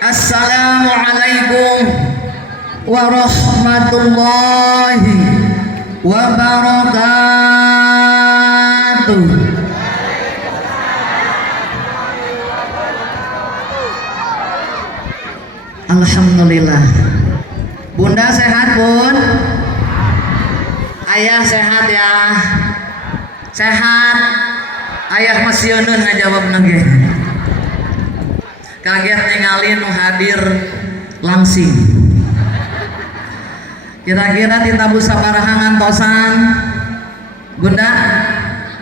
Assalamualaikum warahmatullahi wabarakatuh. Alhamdulillah. Bunda sehat, Bun? Ayah sehat ya? Sehat. Ayah masih nun ngajawab nage. Kaget ningali nu hadir langsing. Kira-kira di tabu sabaraha ngantosan Bunda?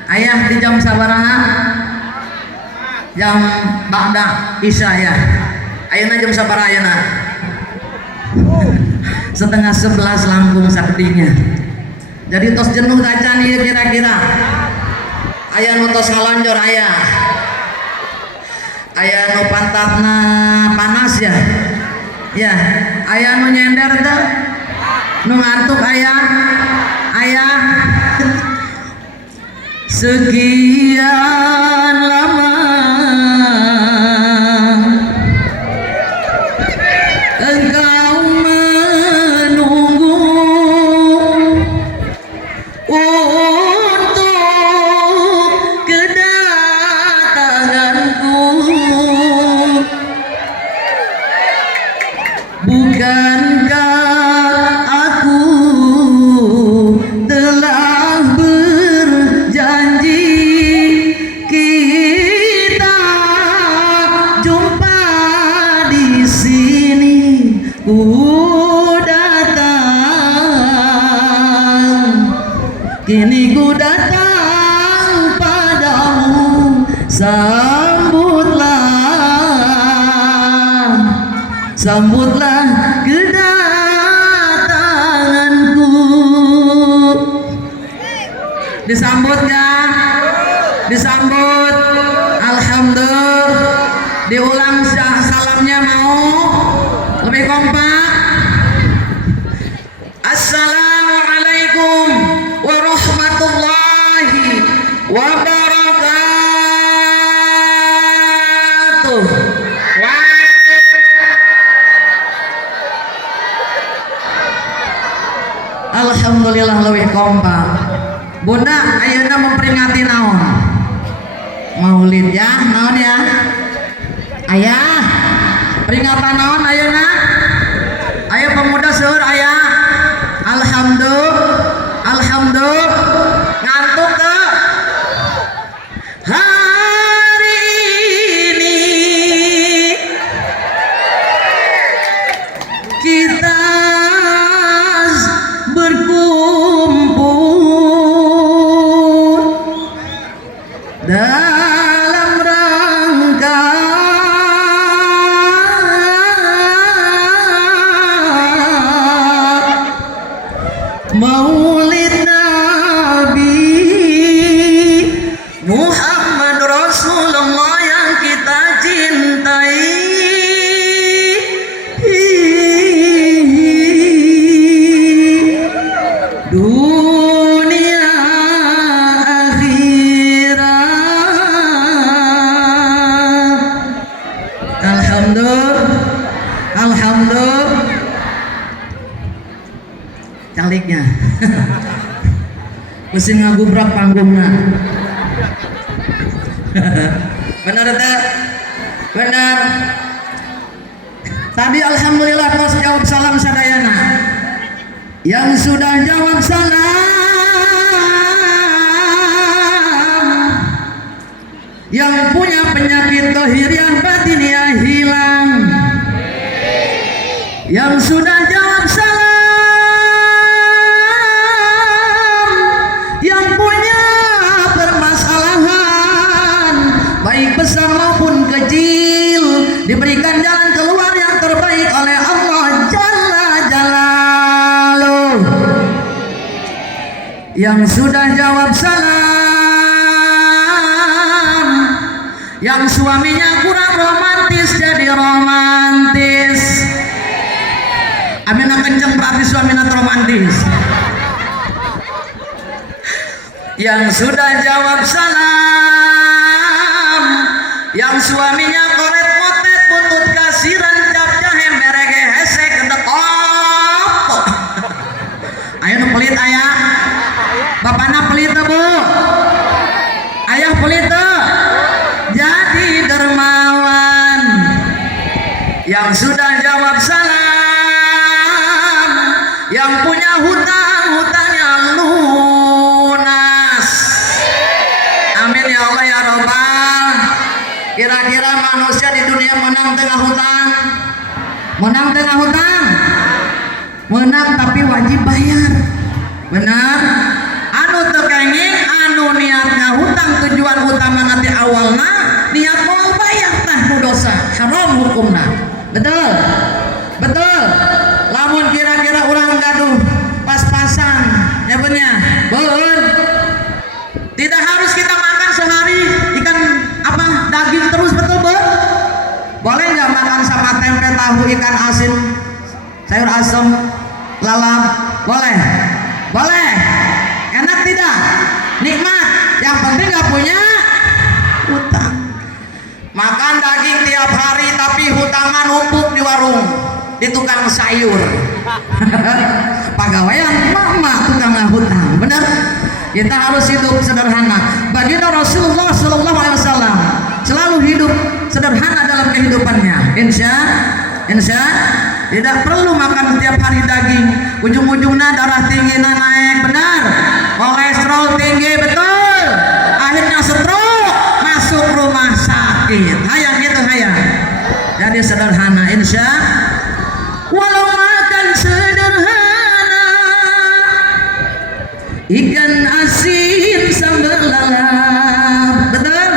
Ayah di jam sabaraha? Jam ba'da isya ya. Ayeuna jam sabaraha ayeuna? Setengah 11 Lampung saktinya. Jadi tos jenuh kacan ieu kira-kira. Aya nu tos ngalonjor aya. Aya nu pantatna panas ya. Ya, aya nu nyender teh. Nu ngantuk aya. Aya. Sekian lama engkau menunggu untuk kedatanganku. Bukankah aku telah berjanji kita jumpa di sini? Ku datang, kini ku datang padamu. Sambutlah kedatanganku. Disambut gak? Disambut. Alhamdulillah. Diulang salamnya mau? Lebih kompak. Assalamualaikum warahmatullahi wabarakatuh. Alhamdulillah lebih kompak. Bunda, ayeuna memperingati naon? Maulid ya, naon ya? Ayah, peringatan naon ayeuna? Ayo pemuda seueur aya. Alhamdulillah. Ngantuk teu? Hari ini kita berkumpul dalam rangka Maulid Nabi Muhammad Rasulullah yang kita cintai. Dunia akhirat. Alhamdulillah. Caliknya. Mesin ngagubrak panggungna. Benar tak? Benar. Tadi alhamdulillah pas jawab salam sadayana. Yang sudah jawab salam, yang punya penyakit dohiriah batiniah hilang. Yang sudah jawab salam, yang punya permasalahan baik besar maupun kecil, diberikan jalan keluar yang terbaik oleh Allah Jalla Jalaluh. Yang sudah jawab salam, yang suaminya kurang romantis jadi romantis. Amina kenceng berarti suaminya romantis. Yang sudah jawab salam, yang suaminya koret motet buntut kasiran yang sudah jawab salam, yang punya hutang, hutangnya lunas. Amin ya Allah ya Rabbal. Kira-kira manusia di dunia menang tengah hutang? Menang tengah hutang? Menang tapi wajib bayar. Benar? Anu tekenging, anu niatnya hutang, tujuan utama nanti awalnya niat mau bayar tah dosa haram hukumna. Betul? Betul? Lamun kira-kira orang gaduh pas-pasan ya bener? Betul? Tidak harus kita makan sehari ikan apa daging terus, betul betul? Boleh nggak makan sama tempe, tahu, ikan asin, sayur asem, lalap? Boleh? Boleh? Enak tidak? Nikmat? Yang penting nggak punya hutang. Makan daging tiap hari tapi hutangan numpuk di warung, di tukang sayur. Pegawaian mama tukang hutang, benar? Kita harus hidup sederhana. Baginda Rasulullah SAW selalu hidup sederhana dalam kehidupannya. Insya tidak perlu makan setiap hari daging. Ujung-ujungnya darah tinggi naik, benar? Kolesterol tinggi, betul? Akhirnya stroke, masuk rumah sakit. Hayang gitu, hayang. Jadi sederhana, insya. Walau makan sederhana, ikan asin sambal lalap, betul?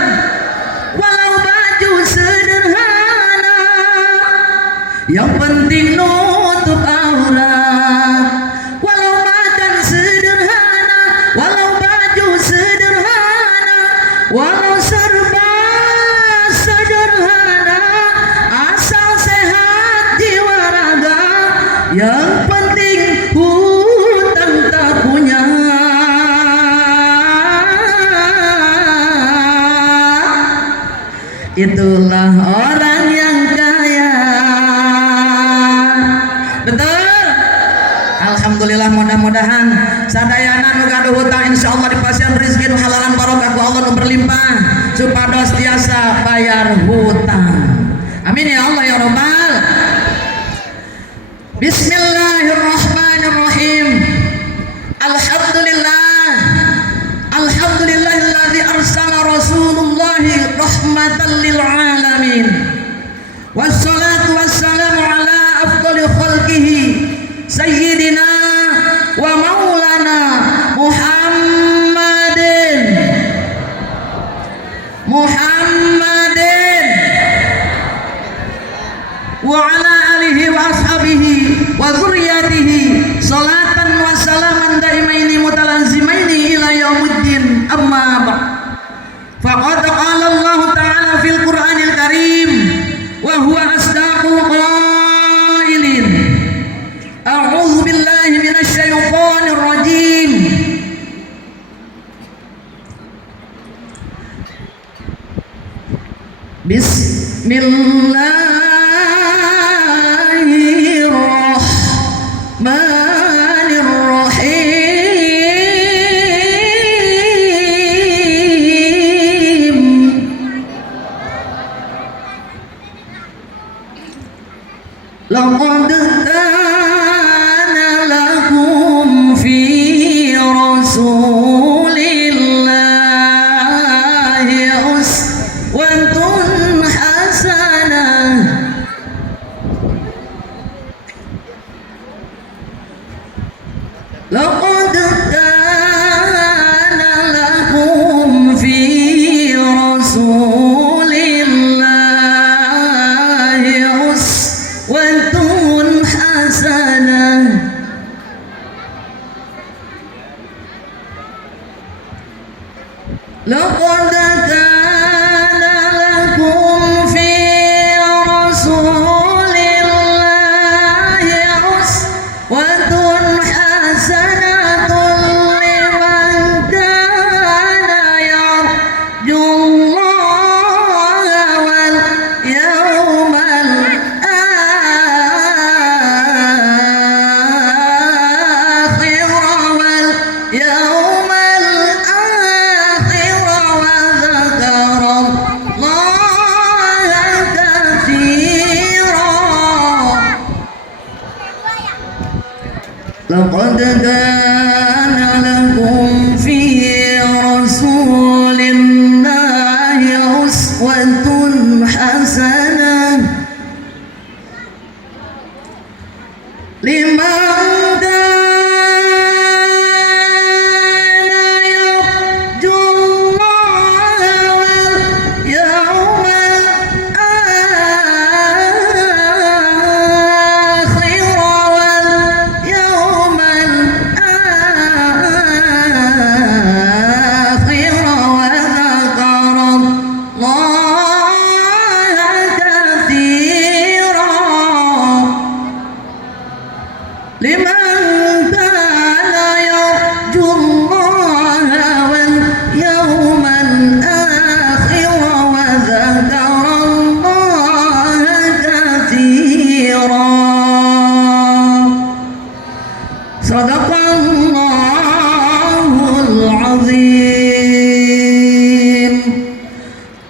Walau baju sederhana, yang penting nutup aurat. Walau makan sederhana, walau baju sederhana, walau serba sederhana, asal sehat jiwa raga, yang penting hutang tak punya. Itulah orang yang kaya. Betul? Alhamdulillah, mudah-mudahan sadayana nu gaduh hutang insyaallah dipasihan rezeki nu halalan barokah ku Allah nu berlimpah supados tiasa bayar hutang. Amin ya Allah ya Rabbal. Bismillahirrahmanirrahim. Alhamdulillah. Alhamdulillahilladzi arsala Rasulullahi rahmatan lil alamin. Wassalatu wassalamu ala afdali khalqihi sayyidina wa maulana Muhammadin wa ala alihi wa ashabihi wa dzurriyyatihi salatan wa salaman daimaini mutalazimaini ila yaumiddin. Amma ba'd. Faqad qala Allah ta'ala fil Qur'anil Karim wa huwa asdaqul qailin. A'udzu billahi minasy syaithanir rajim. Bismillahirrahmanirrahim. Laqad kana lakum fi rasulillahi uswatun hasanah. Laqad kana lakum fi rasulillahi uswatun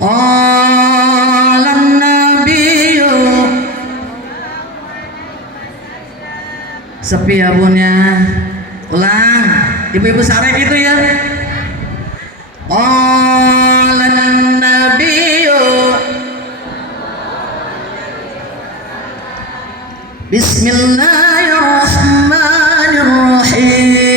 Qalan nabiyyu. Sepi ya bunnya. Ulang. Ibu-ibu sarek itu ya. Qalan nabiyyu. Bismillahirrahmanirrahim.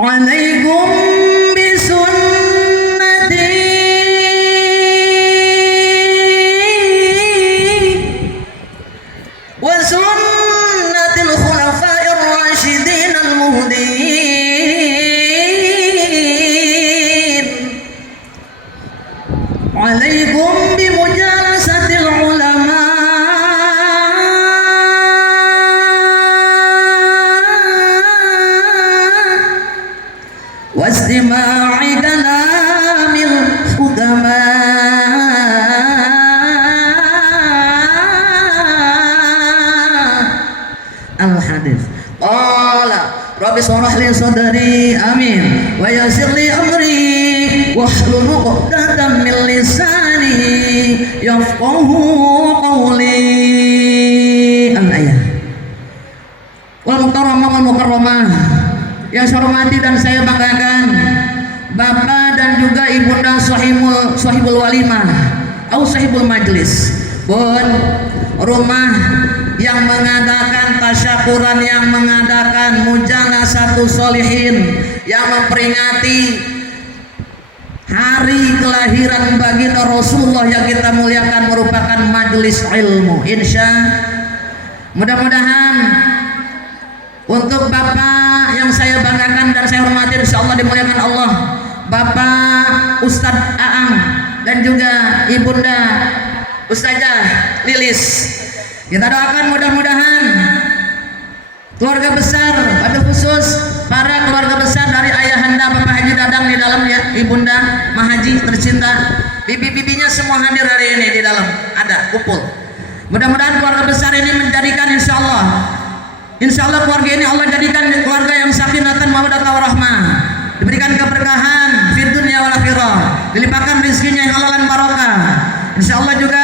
Alaikum bisunnati wa sunnatil khulafa'ir rasyidin al-muhdiyyin. Alaikum bimujalasatil ulama wastima'i kalamil hukama. Al-hadis. Qala Rabbi shrah li sadri, amin, wa yassir li amri wahlul 'uqdatam min lisani yafqahu qawli. Al-ayah. Wal mukarramah wal mukarramah, yang saya hormati dan saya banggakan Bapak dan juga Ibunda sahibul walimah atau sahibul majlis. Pun rumah yang mengadakan tasyakuran, yang mengadakan mujalasatul sholihin, yang memperingati hari kelahiran baginda Rasulullah yang kita muliakan merupakan majelis ilmu. Mudah-mudahan untuk Bapak yang saya banggakan dan saya hormati, insyaallah dimuliakan Allah, Bapak Ustadz Aang dan juga Ibunda Ustazah Lilis, kita doakan mudah-mudahan keluarga besar, pada khusus para keluarga besar dari ayahanda Bapak Haji Dadang di dalam ya, Ibunda Mahaji tercinta, bibi-bibinya semua hadir hari ini di dalam, ada kumpul. Mudah-mudahan keluarga besar ini menjadikan Insya Allah keluarga ini Allah jadikan keluarga yang sakinatan mawaddah warahmah, diberikan keberkahan fid dunya wal akhirah, dilimpahkan rezekinya yang halal dan barokah. Insya Allah juga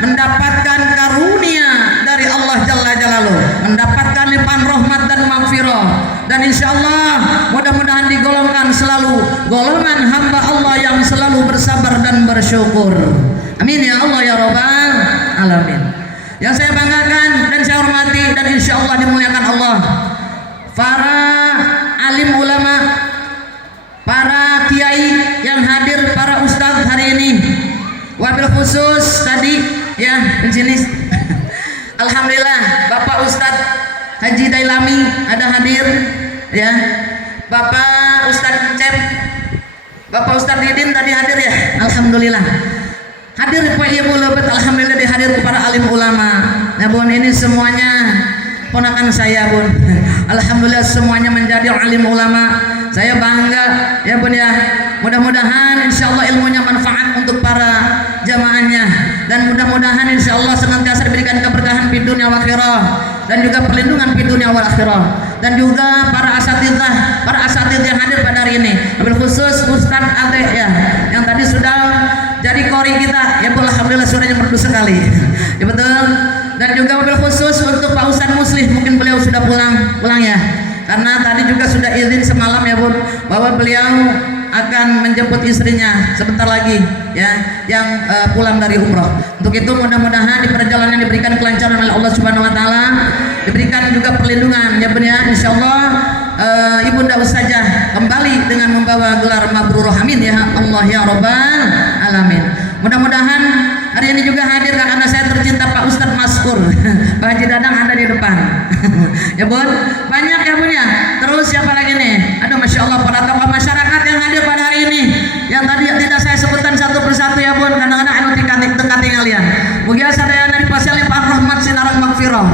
mendapatkan karunia dari Allah Jalla Jalaluh, mendapatkan limpahan rahmat dan maghfirah, dan insya Allah mudah-mudahan digolongkan selalu golongan hamba Allah yang selalu bersabar dan bersyukur. Amin ya Allah ya Rabbal Alamin. Yang saya banggakan dan saya hormati dan insya Allah dimuliakan Allah, para alim ulama, para kiai yang hadir, para ustadz hari ini, wabil khusus tadi ya di sini. Alhamdulillah Bapak Ustadz Haji Dailami ada hadir ya, Bapak Ustadz Cep, Bapak Ustadz Didin tadi hadir ya. Alhamdulillah hadir Pak Ibu Lebet, alhamdulillah dihadir kepada alim ulama ya Bun. Ini semuanya ponakan saya Bun. Alhamdulillah semuanya menjadi alim ulama, saya bangga ya Bun ya. Mudah-mudahan insya Allah ilmunya manfaat untuk para jamaahnya, dan mudah-mudahan insya Allah senantiasa diberikan keberkahan di dunia wal akhirah, dan juga perlindungan di dunia wal akhirah, dan juga para asatidz yang hadir pada hari ini, wabil khusus Ustadz Ate ya, yang tadi sudah jadi kori kita ya Bu. Alhamdulillah suaranya merdu sekali ya betul. Dan juga wabil khusus untuk Pak Ustadz Muslim, mungkin beliau sudah pulang ya, karena tadi juga sudah izin semalam ya Bu, bahwa beliau akan menjemput istrinya sebentar lagi ya, yang pulang dari umroh. Untuk itu mudah-mudahan di perjalanan diberikan kelancaran oleh Allah Subhanahu wa taala, diberikan juga perlindungan ya benar. Insyaallah Ibunda Ustazah kembali dengan membawa gelar mabrurah, amin ya Allah ya Rabbal Alamin. Mudah-mudahan hari ini juga hadir karena saya tercinta Pak Ustadz Maskur Pak Haji Dadang ada di depan ya Bun, banyak ya Bun ya. Terus siapa lagi nih, aduh Masya Allah para tokoh masyarakat yang hadir pada hari ini, yang tadi tidak saya sebutkan satu persatu ya Bun, kadang-kadang anu tekati kalian. Mugia sadayana dipasihan limpahan rahmat sinarang maghfirah,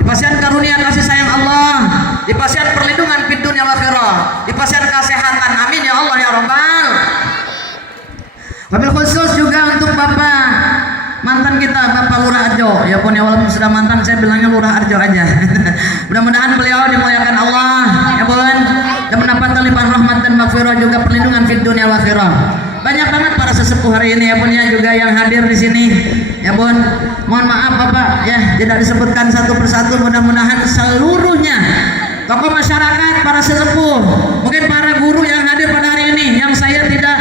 dipasihan karunia kasih sayang Allah, dipasihan perlindungan fid dunya wal akhirah, dipasihan kesehatan, amin ya Allah ya Rabbal. Wabil khusus juga untuk Bapak mantan mantan kita Bapak Lurah Arjo. Ya pun ya walaupun sudah mantan saya bilangnya Lurah Arjo aja. Mudah-mudahan beliau dimuliakan Allah ya pun, dan mendapat limpahan rahmat dan maghfirah juga perlindungan fid dunya wal akhirah. Banyak banget para sesepuh hari ini ya pun ya, juga yang hadir di sini ya pun. Mohon maaf Bapak ya tidak disebutkan satu persatu, mudah-mudahan seluruhnya tokoh masyarakat, para sesepuh, mungkin para guru yang hadir pada hari ini yang saya tidak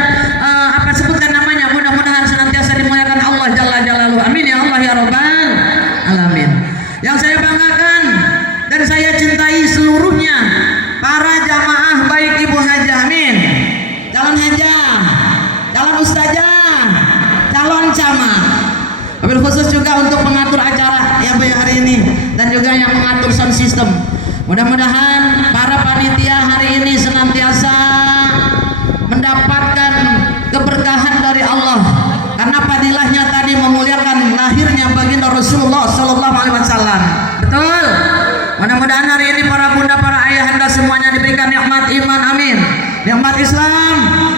sebutkan namanya, mudah-mudahan senantiasa dimuliakan Allah Jalla Jalaluhu. Amin ya Allah ya Rabbal Alamin. Yang saya banggakan dan saya cintai seluruhnya para jamaah baik ibu hajah, amin, calon hajah, calon ustazah, calon camat, wabil khusus juga untuk pengatur acara ya hari ini dan juga yang mengatur sound system. Mudah-mudahan para panitia hari ini senantiasa mendapatkan keberkahan dari Allah karena fadilahnya tadi memuliakan lahirnya baginda Rasulullah Sallallahu Alaihi Wasallam. Betul. Mudah-mudahan hari ini para bunda, para ayahanda semuanya diberikan nikmat iman, amin. Nikmat Islam,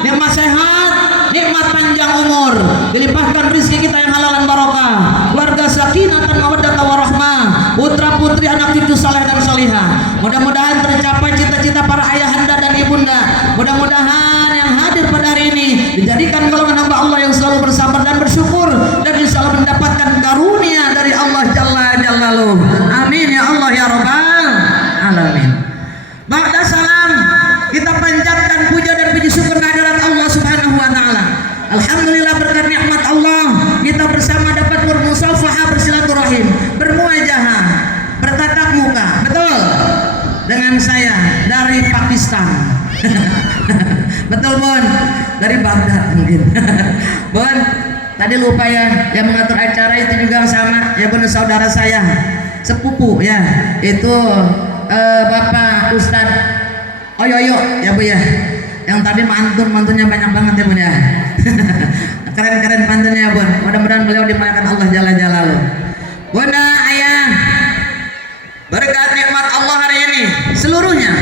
nikmat sehat, nikmat panjang umur, dilimpahkan rezeki kita yang halal dan barokah, keluarga sakinah dan mawaddah warahmah, putra putri anak cucu saleh dan salihah. Mudah-mudahan tercapai cita-cita para ayahanda dan ibunda. Mudah-mudahan yang hadir pada hari ini dijadikan golongan hamba Allah yang selalu bersabar dan bersyukur, dan insya Allah mendapatkan karunia dari Allah Jalla Jalaluhu. Amin ya Allah ya Rabbal Alamin. Ba'da salam, kita panjatkan puja dan puji syukur kehadirat Allah Subhanahu wa taala. Alhamdulillah berkat nikmat Allah kita bersama dapat bermusafahah, bersilaturahim, bermuajahah, bertatap muka. Betul. Dengan saya dari Pakistan. Betul Bun, dari Baghdad mungkin. Bun, tadi lupa ya, yang mengatur acara itu juga sama ya Bun, saudara saya sepupu ya, itu Bapak Ustadz Oyoyo ya Bu ya, yang tadi mantunnya banyak banget ya Bun ya. Keren-keren pantunnya ya Bun, mudah-mudahan beliau dimuliakan Allah Jalla Jalaluhu. Bunda, ayah, berkat nikmat Allah hari ini seluruhnya,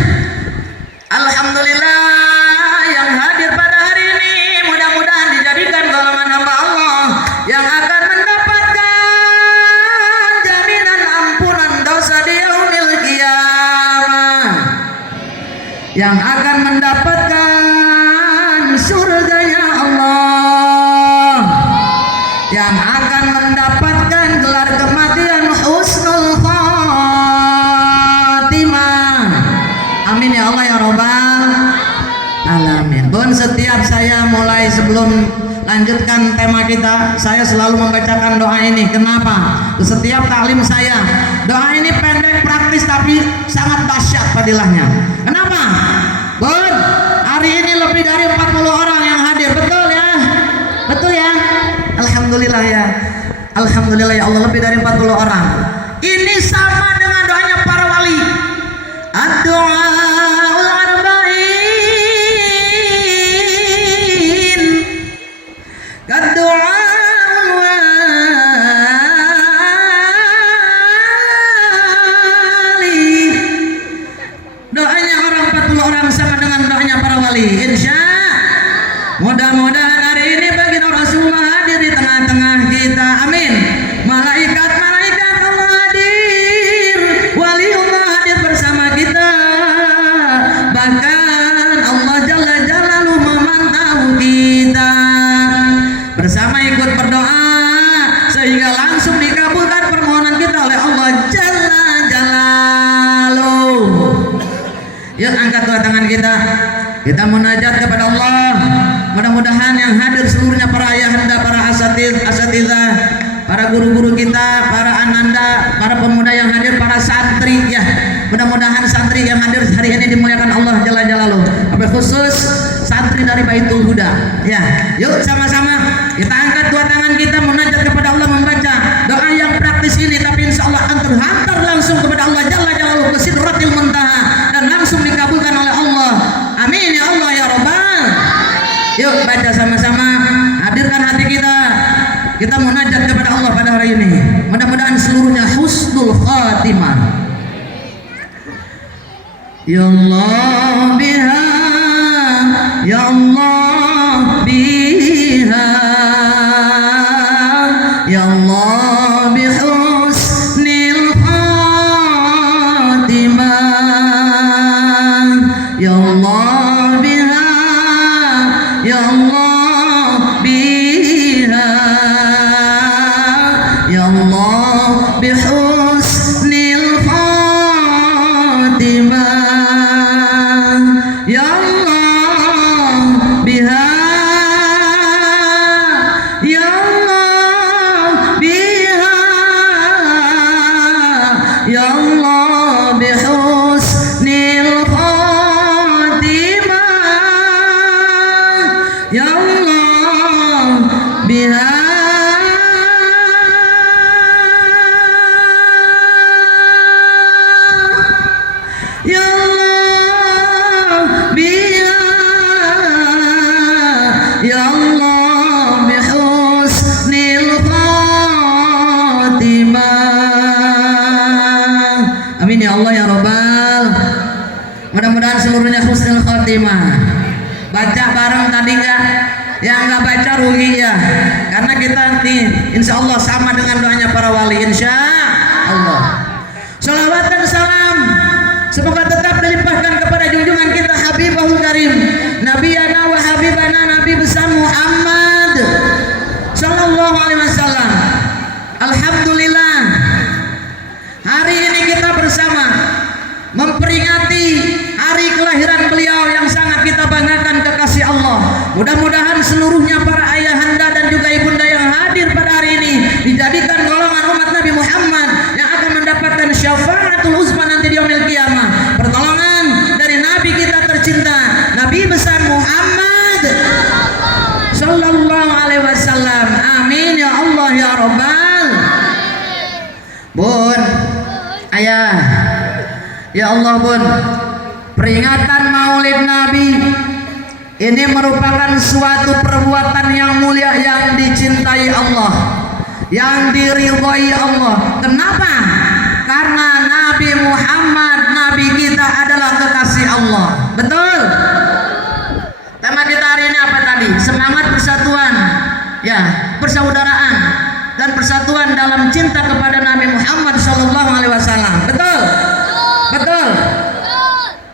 alhamdulillah yang hadir pada hari ini mudah-mudahan dijadikan golongan hamba Allah yang akan mendapatkan jaminan ampunan dosa di yaumil qiyamah, yang akan mendapatkan surganya Allah, yang akan mendapatkan gelar kematian husnul khatimah. Amin ya Allah ya Rabbal Alamin. Bun, setiap saya mulai sebelum lanjutkan tema kita, saya selalu membacakan doa ini. Kenapa? Setiap taklim saya, doa ini pendek praktis tapi sangat dahsyat fadilahnya. Kenapa? Bun, hari ini lebih dari 40 orang yang hadir. Betul ya? Betul ya? Alhamdulillah ya. Alhamdulillah ya Allah, lebih dari 40 orang. Ini sama dengan doanya para wali. Ad-du'aul arba'in kad-du'aul wali. Doanya orang 40 orang sama dengan doanya para wali. Insya mudah-mudahan hari ini baginda Rasulullah hadir di tengah-tengah kita. Amin. Malaikat-malaikat Allah hadir, waliullah hadir bersama kita. Bahkan Allah Jalla Jalaluhu memantau kita, bersama ikut berdoa sehingga langsung dikabulkan permohonan kita oleh Allah Jalla Jalaluhu. Yuk angkat dua tangan kita munajat kepada Allah. Mudah-mudahan yang hadir seluruhnya para ayahanda, para asatidzah, para guru-guru kita, para ananda, para pemuda yang hadir, para santri ya. Mudah-mudahan santri yang hadir hari ini dimuliakan Allah Jalla Jalaluhu. Wabil khusus santri dari Baitul Huda ya. Yuk sama-sama kita angkat dua tangan kita munajat kepada Allah, membaca doa yang praktis ini, tapi insya Allah hantar langsung kepada Allah Jalla Jalaluhu ke Sidratil Muntaha dan langsung dikabulkan oleh Allah. Amin ya Allah ya Rabbal. Yuk baca sama-sama, hadirkan hati kita munajat kepada Allah pada hari ini. Mudah-mudahan seluruhnya husnul khatimah. Ya Allah biha, ya Allah biha, ya Allah Amin ya Allah ya Rabbal. Mudah-mudahan seluruhnya husnul khotimah. Baca bareng tadi enggak? Yang enggak baca rugi ya. Karena kita nih insya Allah sama dengan doanya para wali insya Allah. Salawat dan salam semoga tetap dilimpahkan kepada junjungan kita Habibul Karim, Nabiyana wa Habibana, Nabi besar Muhammad Sallallahu Alaihi Wasallam. Alhamdulillah, hari ini kita bersama memperingati hari kelahiran beliau yang sangat kita banggakan, kekasih Allah. Mudah-mudahan seluruhnya para ayahanda dan juga ibunda yang hadir pada hari ini dijadikan golongan umat Nabi Muhammad yang akan mendapatkan syafaatul uzma nanti di yaumil qiyamah. Pertolongan dari Nabi kita tercinta, Nabi besar Muhammad Sallallahu Alaihi Wasallam. Amin ya Allah ya Rabbal. Bun, ayah, ya Allah bun, peringatan Maulid Nabi ini merupakan suatu perbuatan yang mulia yang dicintai Allah, yang diridhoi Allah. Kenapa? Karena Nabi Muhammad, Nabi kita adalah kekasih Allah. Betul? Tema kita hari ini apa tadi? Semangat persatuan, ya, persaudaraan dan persatuan dalam cinta kepada Nabi Muhammad Sallallahu Alaihi Wasallam. Betul? Betul.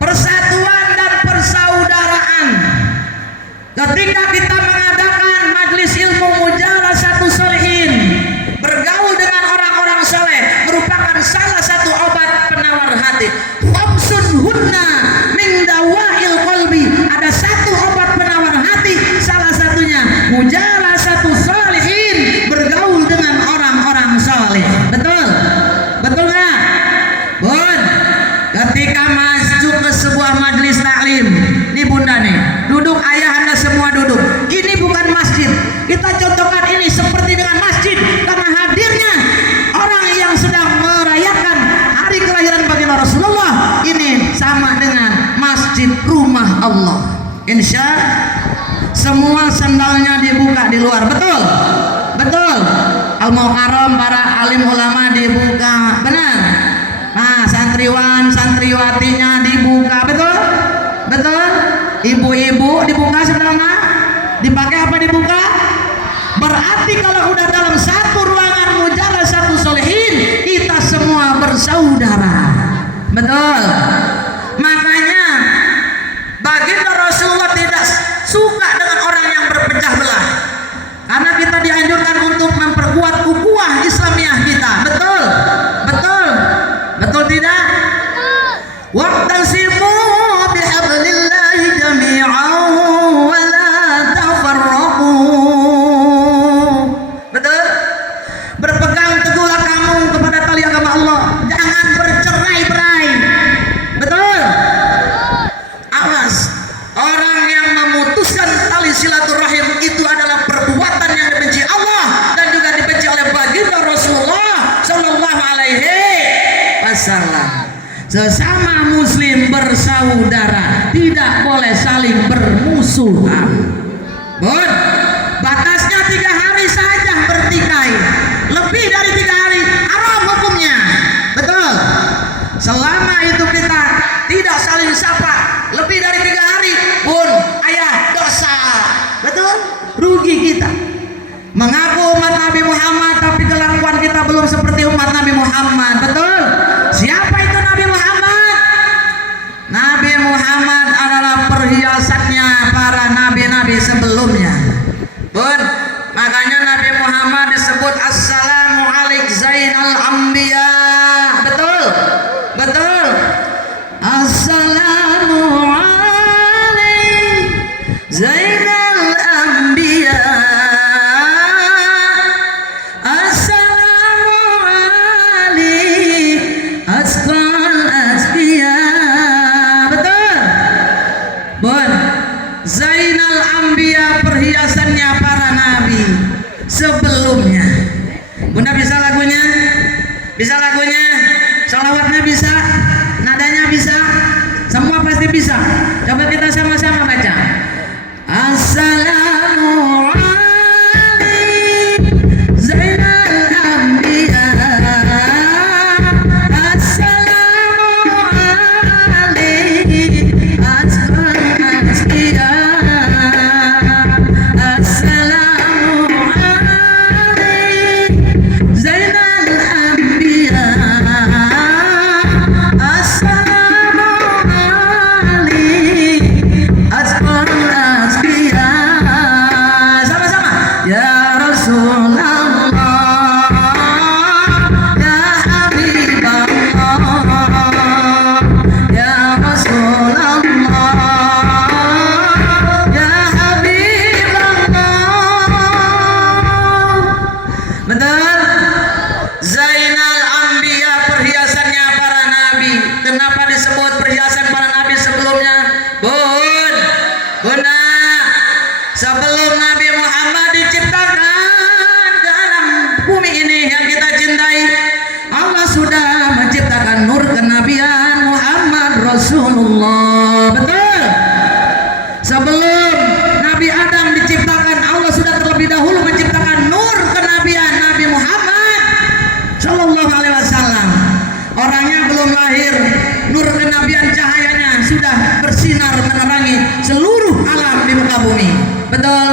Persatuan dan persaudaraan. Ketika kita mengadakan majlis ilmu mujalasatus sholihin, bergaul dengan orang-orang saleh, merupakan salah satu obat penawar hati. Khamsun hunna min dawail qalbi. Ada satu obat penawar hati, salah satunya mujalasatus sholihin, bergaul dengan orang-orang saleh. Betul? Betul nggak? Bun, ketika masuk ke sebuah majlis taklim, nih bunda nih, duduk ayah anda semua duduk. Ini bukan masjid. Kita contohkan ini seperti dengan masjid karena hadirnya orang yang sedang merayakan hari kelahiran baginda Rasulullah. Ini sama dengan masjid rumah Allah. Insya semua sandalnya dibuka di luar. Betul? Betul. Al-Muharram para alim ulama dibuka. Benar? Nah, santriwan santriwatinya dibuka. Betul? Betul? Ibu-ibu dibuka sebenarnya. Dipakai apa dibuka? Berarti kalau udah dalam satu ruangan mujalasatus sholihin, kita semua bersaudara. Betul? Makanya baginda Rasulullah tidak suka dengan orang yang berpecah belah. Karena kita dianjurkan untuk memperkuat ukhuwah Islamiyah kita. Betul? Betul? Betul tidak? Wa'tasimu bihablillahi jami'an wa la tafarraqu. Betul? Berpegang teguhlah kamu kepada tali agama Allah, jangan bercerai-berai. Betul? Awas, orang yang memutuskan tali silaturahim itu adalah perbuatan yang dibenci Allah dan juga dibenci oleh baginda Rasulullah Sallallahu Alaihi Wasallam. Sesama muslim bersaudara, tidak boleh saling bermusuhan. Bun, batasnya 3 hari saja bertikai. Lebih dari 3 hari haram hukumnya. Betul? Selama itu kita tidak saling sapa lebih dari 3 hari, pun ayah dosa. Betul? Rugi kita. Mengaku umat Nabi Muhammad tapi kelakuan kita belum seperti umat Nabi Muhammad. Betul? Siapa itu Nabi Muhammad? Nabi Muhammad adalah perhiasannya para nabi-nabi sebelumnya. Bun, makanya Nabi Muhammad disebut Assalamu alaik Zainal Anbiya. Betul? Betul? Assalamu alaik Zainal Anbiya. Assalamu alaik Asqal Asbiya. Betul? Bon, Zainal Anbiya perhiasannya para nabi sebelumnya. Bunda bisa lagunya? Bisa lagunya? Salawatnya bisa? Nadanya bisa? Semua pasti bisa. Coba kita sama-sama baca. Assalamu alaik Zainal Anbiya. Assalamu lahir, nur kenabian cahayanya sudah bersinar menerangi seluruh alam di muka bumi. Betul?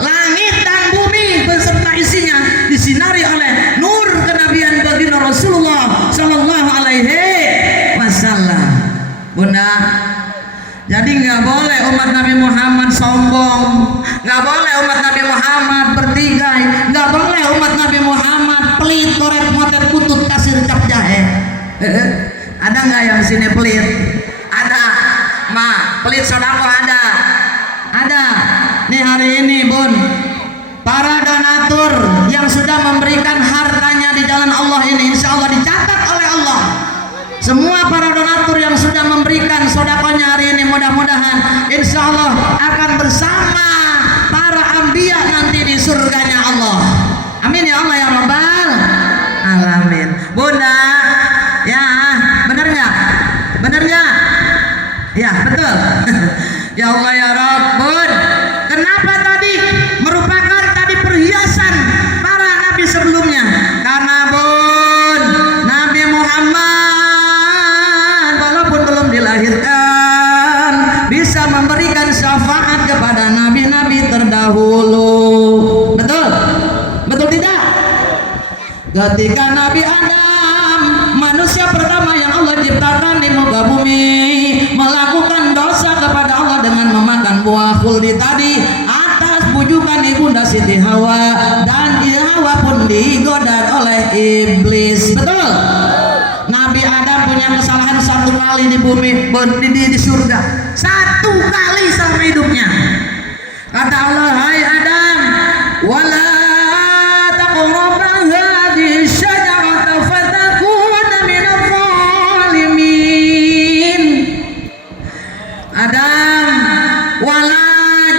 Langit dan bumi beserta isinya disinari oleh nur kenabian baginda Rasulullah sallallahu alaihi wasallam. Bunda, jadi nggak boleh umat Nabi Muhammad sombong, nggak boleh umat Nabi Muhammad bertigai, nggak boleh umat Nabi Muhammad pelit, korek motet kutut kasir cap jahe. Ada nggak yang sini pelit? Ada, ma pelit sodako ada. Nih hari ini bun, para donatur yang sudah memberikan hartanya di jalan Allah ini, insya Allah dicatat oleh Allah. Semua para donatur yang sudah memberikan sodakonya hari ini, mudah-mudahan insya Allah akan bersama para anbiya nanti di surganya Allah. Amin ya Allah ya Rabbal alamin. Bunda, ya benar nggak? Benar nggak? Ya betul. Ya Allah ya Rabbun, kenapa tadi merupakan tadi perhiasan para nabi sebelumnya? Karena bun, Nabi Muhammad walaupun belum dilahirkan bisa memberikan syafaat kepada nabi-nabi terdahulu. Betul? Betul tidak? Ketika Nabi Adam, manusia pertama yang Allah ciptakan di muka bumi, melakukan dosa kepada Allah dengan memakan buah khuldi tadi atas bujukan ibunda Siti Hawa, dan Hawa pun digoda oleh iblis. Betul? Nabi Adam punya kesalahan satu kali di bumi, di surga, satu kali selama hidupnya. Kata Allah, hai Adam, wala Adam, wala,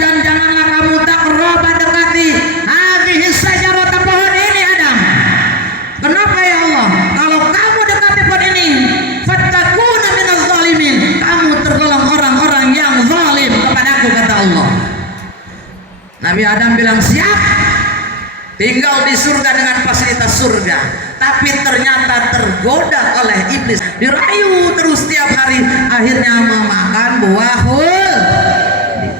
dan janganlah kamu taqraba dekati hadhihi syajarah, pohon ini Adam. Kenapa ya Allah? Kalau kamu dekati pohon ini, fattakuna minaz zalimin, kamu tergolong orang-orang yang zalim kepadaku, kata Allah. Nabi Adam bilang siap, tinggal di surga dengan fasilitas surga. Tapi ternyata tergoda oleh iblis, dirayu terus setiap hari, akhirnya memakan buah khuldi.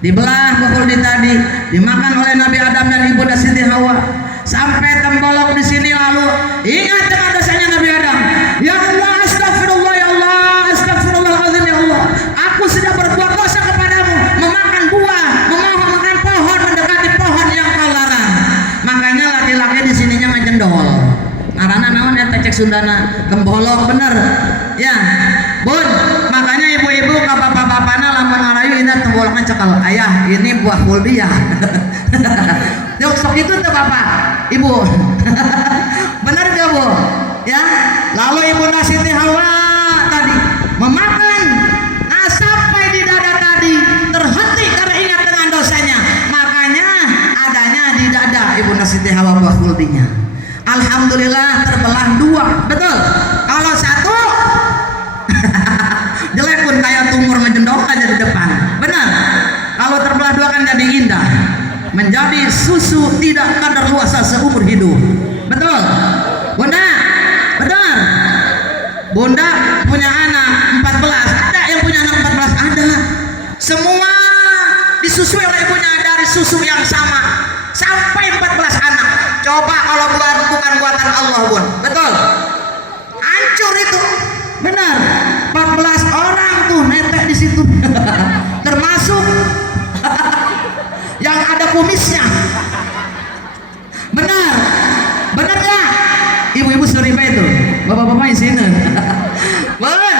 Dibelah buah khuldi tadi, dimakan oleh Nabi Adam dan ibunda Siti Hawa sampai tembolok di sini. Lalu ingat dengan dosanya Nabi Adam, ya Allah, astagfirullah ya Allah, astagfirullahaladzim ya Allah, aku sudah berbuat dosa kepadamu, memakan buah, memakan pohon, mendekati pohon yang kau larang. Makanya laki-laki di sininya ngejendol. Karena naon ya tecek Sundana kembolok bener ya bun. Makanya ibu-ibu ke bapak-bapakna lamun ngarayu ini temboloknya cekal, ayah ini buah khuldi ya. Yuk sok itu tuh bapak ibu. Bener gak bu ya? Lalu ibu Siti Hawa tadi memakan, nah sampai di dada tadi terhenti karena ingat dengan dosanya. Makanya adanya di dada ibu Siti Hawa buah khuldinya. Alhamdulillah terbelah dua. Betul? Kalau satu jelek pun kayak tumor ngejendok aja di depan. Benar? Kalau terbelah dua kan jadi indah, menjadi susu tidak kadaluarsa seumur hidup. Betul? Bunda? Benar? Bunda punya anak 14. Ada yang punya anak 14? Ada. Semua disusui oleh ibunya dari susu yang sama sampai 14 anak. Coba kalau bukan buatan Allah bun, betul? Hancur itu, benar. 14 orang tuh netek di situ, termasuk yang ada kumisnya. Benar, benar nggak? Ibu-ibu seriba itu, bapak-bapak di sini. Bun,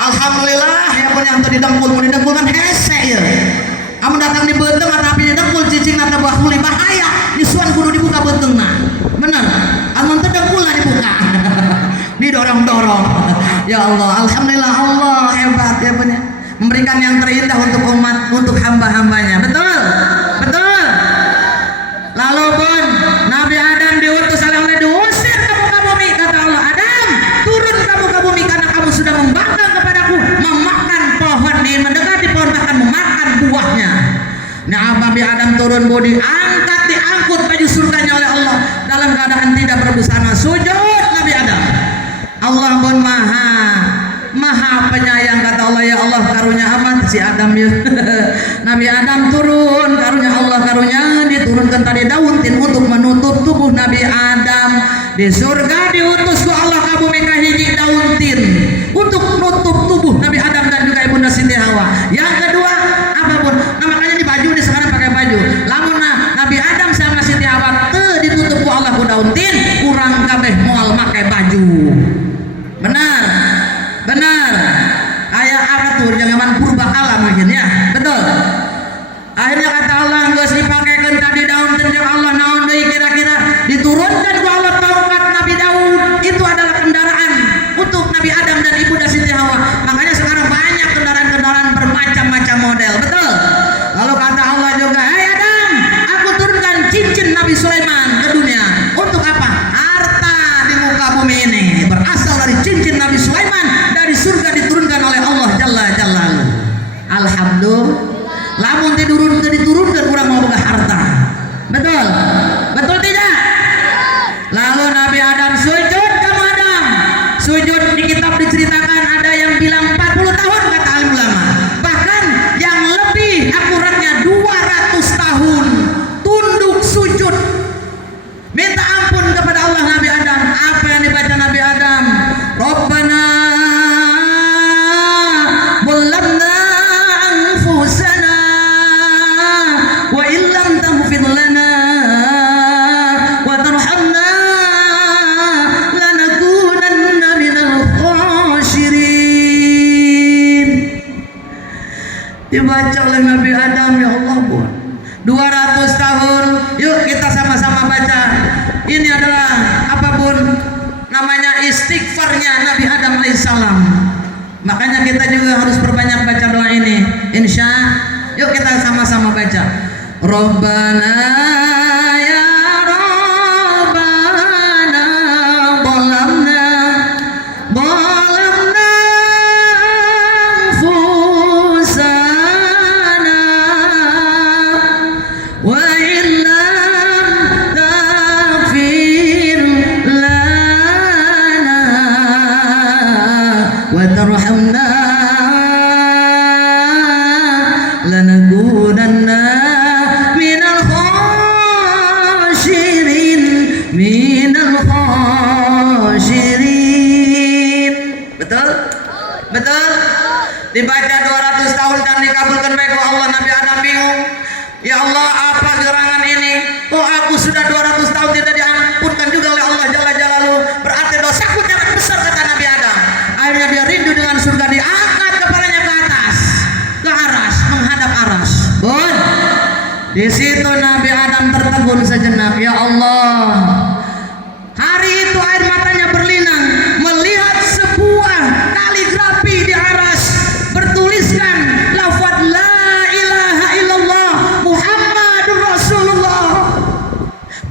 alhamdulillah ya pun yang tadi dengkul kan hese ya. Kamu datang di beteng atau api dengkul cicing atau buah khuldi bahaya. Nisuan kudu dibuka betengna. Bener. Amun teu dengkul dibuka. Didorong-dorong. Ya Allah, alhamdulillah Allah hebat ya punya. Memberikan yang terindah untuk umat, untuk hamba-hambanya. Betul? Betul. Lalu pun Nabi Adam diutus oleh diusir kamu ke bumi, kata Allah. Adam, turun kamu ke bumi karena kamu sudah membangkang kepadaku, memakan pohon ini, mendekati pohon bahkan memakan buahnya. Nah, Nabi Adam turun bodi, diangkut baju surganya oleh Allah dalam keadaan tidak berbusana, sujud Nabi Adam. Allah pun maha penyayang. Kata Allah, ya Allah karunia amat si Adam ya. Nabi Adam turun, karunia Allah karunia diturunkan tadi daun tin untuk menutup tubuh Nabi Adam. Di surga diutus ku Allah ka bumi ka hiji daun tin untuk nutup tubuh Nabi Adam dan juga ibunda Siti Hawa. Yang kedua apapun, nah makanya di baju di sekarang pakai baju. Lamun Nabi Adam sama Siti Hawa ditutup ku Allah ku daun tin, kurang kabeh moal make baju. Benar kayak apa tuh zaman purbakala mungkin ya, betul. Akhirnya kata Allah geus dipakekeun tadi daun tin Allah naon deui kira-kira diturunkan ku Allah tongkat Nabi Daud. Itu adalah kendaraan untuk Nabi Adam dan ibunda Siti Hawa. Makanya sekarang banyak kendaraan-kendaraan bermacam-macam model, betul. Lalu kata Allah juga, "Hai Adam, aku turunkan cincin Nabi Sulaiman ke dunia. Untuk apa? Harta di muka bumi ini berasal dari cincin Nabi Sulaiman dari surga diturunkan oleh Allah Jalla Jalaluhu." Alhamdulillah. Lamun diturunkan kurang mau boga harta. Betul tidak? Lalu Nabi Adam sujud, kamu Adam sujud. Di kitab diceritakan ada yang bilang 40 tahun kata alim ulama, bahkan yang lebih akuratnya 200 tahun tunduk sujud minta ampun kepada Allah Nabi Adam. Apa yang dibaca Nabi Adam? Rabbana zalamna anfusana wa illam taghfir lana wa tarhamna lanakunanna minal khasirin. Dibaca oleh Nabi Adam, ya Allah Bu, 200 tahun. Yuk kita sama-sama baca. Ini adalah apapun namanya istighfarnya Nabi Adam alaihissalam. Makanya kita juga harus perbanyak baca doa ini. Yuk kita sama-sama baca. Rabbana ya Rabbana zalamna anfusana wa illam taghfir lana wa tarhamna lanakunanna minal khasirin. Betul dibaca 200 tahun dan dikabulkan baik Allah. Nabi Adam bingung, ya Allah apa gerangan ini, kok aku sudah 200 tahun tidak diampunkan juga oleh Allah Jalla Jalaluhu, berarti dosaku sangat besar kata Nabi Adam. Akhirnya dia rindu dengan surga, diangkat kepalanya ke atas, ke aras, menghadap aras. Bun, di situ Nabi Adam tertegun sejenak. Ya Allah, hari itu air matanya berlinang melihat sebuah kaligrafi di aras bertuliskan lafaz la ilaha illallah Muhammadur Rasulullah.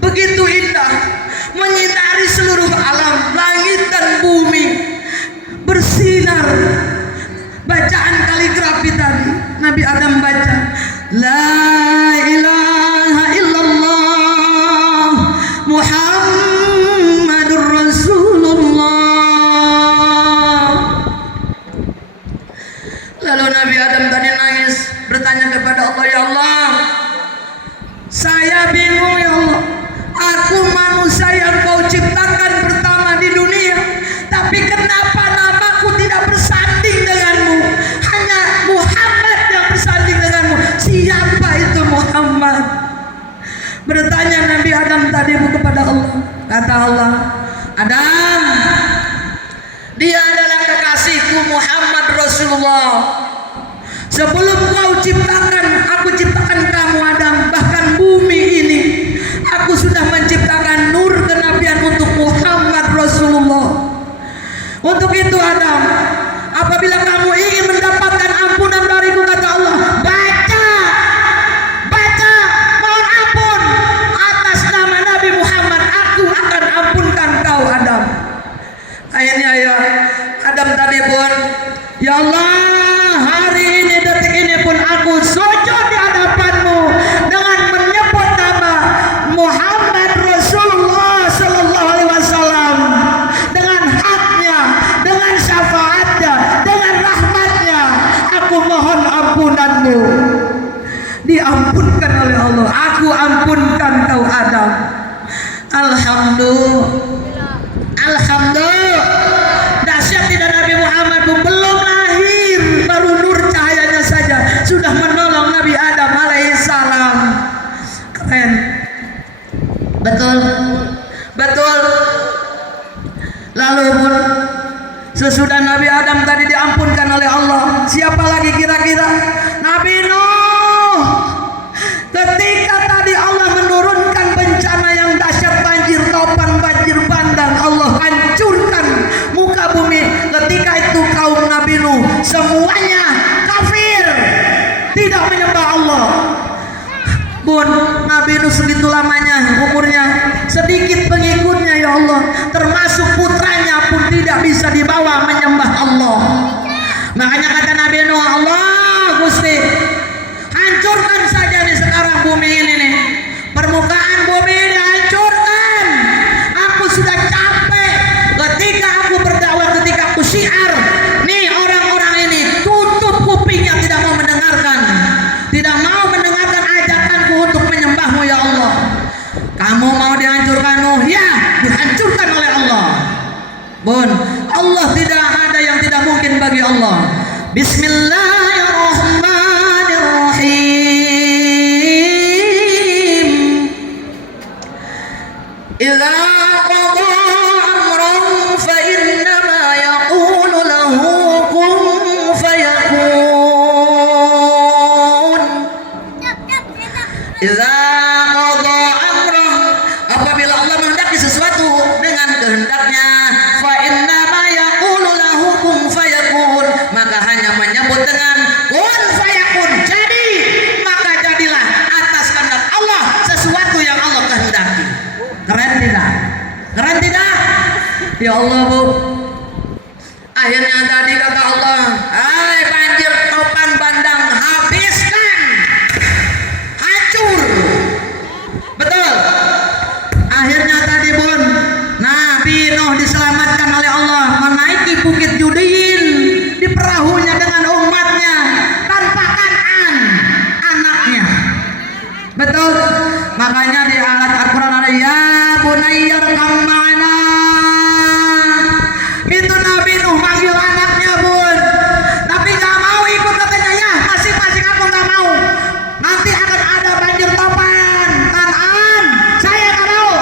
Begitu indah, menyinari seluruh alam, langit dan bumi bersinar. Bacaan kaligrafi tadi Nabi Adam baca la ilaha illallah Muhammadur Rasulullah. Lalu Nabi Adam tadi nangis bertanya kepada Allah, ya Allah saya bingung ya Allah, aku manusia yang kau ciptakan pertama di dunia, tapi kenapa namaku tidak bersanding denganmu? Hanya Muhammad yang bersanding denganmu. Siapa itu Muhammad? Bertanya Nabi Adam tadi kepada Allah. Kata Allah, Adam, dia adalah kekasihku Muhammad Rasulullah. Sebelum kau ciptakan, aku ciptakan kamu Adam, bahkan bumi ini aku sudah menciptakan nur kenabian untuk Muhammad Rasulullah. Untuk itu Adam, apabila kamu ingin mendapatkan ampunan dariku, kata Allah, baca mohon ampun atas nama Nabi Muhammad, aku akan ampunkan kau Adam. Akhirnya ya Adam tadi pun, ya Allah hari ini detik ini pun aku sujud di hadapanmu dengan menyebut nama Muhammad Rasulullah Sallallahu Alaihi Wasallam dengan haknya diampunkan oleh Allah. Aku ampunkan kau Adam. Alhamdulillah. Dahsyat tidak, Nabi Muhammad belum lahir, baru nur cahayanya saja sudah menolong Nabi Adam alaihissalam. Keren. Betul. Lalu pun sesudah Nabi Adam tadi diampunkan oleh Allah, siapa lagi kira-kira? Nabi Nuh. Ketika tadi Allah menurunkan bencana yang dahsyat, banjir topan, banjir bandang, Allah hancurkan muka bumi. Ketika itu kaum Nabi Nuh semuanya kafir, tidak menyembah Allah. Bun, Nabi Nuh segitu lamanya umurnya, sedikit pengikutnya ya Allah, termasuk putranya pun tidak bisa dibawa menyembah Allah. Makanya kata Nabi Nuh, Allah Gusti, hancurkan saja nih sekarang bumi ini nih, permukaan bumi ini hancurkan. Aku sudah capek ketika aku berdakwah, ketika aku syiar, nih orang-orang ini tutup kupingnya, tidak mau mendengarkan, tidak mau mendengarkan ajakanku untuk menyembahmu ya Allah. Kamu mau dihancurkan Nuh? Ya, dihancurkan oleh Allah. Bun, Allah tidak ada yang tidak mungkin bagi Allah. Bismillahirrahmanirrahim. Idza qada amran fa innama yaqulu lahu kun fayakun. Idza qada amran, apabila Allah menghendaki sesuatu dengan kehendaknya, fa innama yaqulu lahu kun fayakun, maka hanya menyebut dengan kun fayakun, jadi, maka jadilah atas kehendak Allah sesuatu yang Allah kehendaki. Keren tidak? Keren tidak? Ya Allah Bu, akhirnya tadi kata Allah, hai banjir topan bandang, habiskan, hancur. Betul. Akhirnya tadi Bun, Nabi Nuh diselamatkan oleh Allah, menaiki bukit Judiin di perahunya dengan umatnya tanpa Kan'an anaknya. Betul. Makanya di alat Al-Quran ada ya bunayya rekam ma'ana. Itu Nabi Nuh manggil anaknya Bun, tapi gak mau ikut, katanya ya masing-masing aku gak mau, nanti akan ada banjir topan Kan'an, saya gak mau,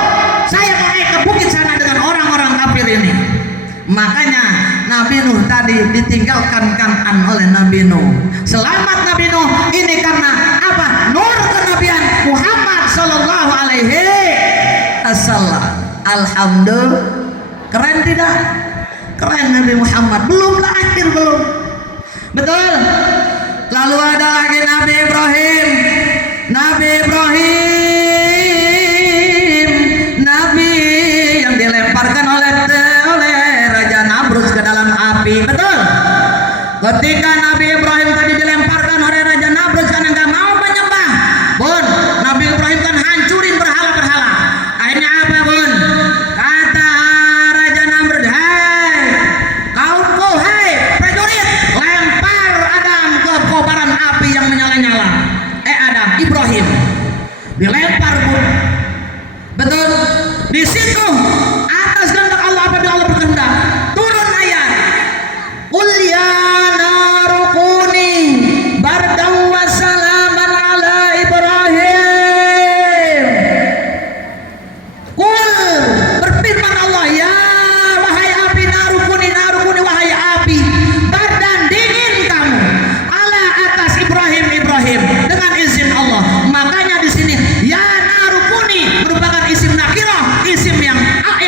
saya mau naik ke bukit sana dengan orang-orang kafir ini. Makanya Nabi Nuh tadi ditinggalkan Kan'an oleh Nabi Nuh. Selamat Nabi Nuh ini karena apa? Nur kenabian Muhammad sallallahu alaihi wasallam. Alhamdulillah. Keren tidak? Keren Nabi Muhammad. Belum lahir belum. Betul. Lalu ada lagi Nabi Ibrahim. Nabi Ibrahim, Nabi yang dilemparkan oleh Raja Namrud ke dalam api. Betul. Ketika Nabi Ibrahim tadi dilemparkan oleh Raja Namrud karena nggak mau menyembah, Bun, Nabi Ibrahim kan hancurin berhala-berhala. Akhirnya apa Bun? Kata Raja Namrud, hei kaumku, hei prajurit, lempar Adam ke kobaran api yang menyala-nyala. Adam, Ibrahim dilempar Bun. Betul. Di situ atas kehendak Allah, apabila Allah berkehendak, turun ayat, qul ya narukuni bardan wa salaman ala Ibrahim. Qul, berfirman Allah, ya wahai api, narukuni wahai api, bardan, dingin kamu, ala atas Ibrahim dengan izin Allah. Makanya di sini ya narukuni merupakan isim nakirah, isim yang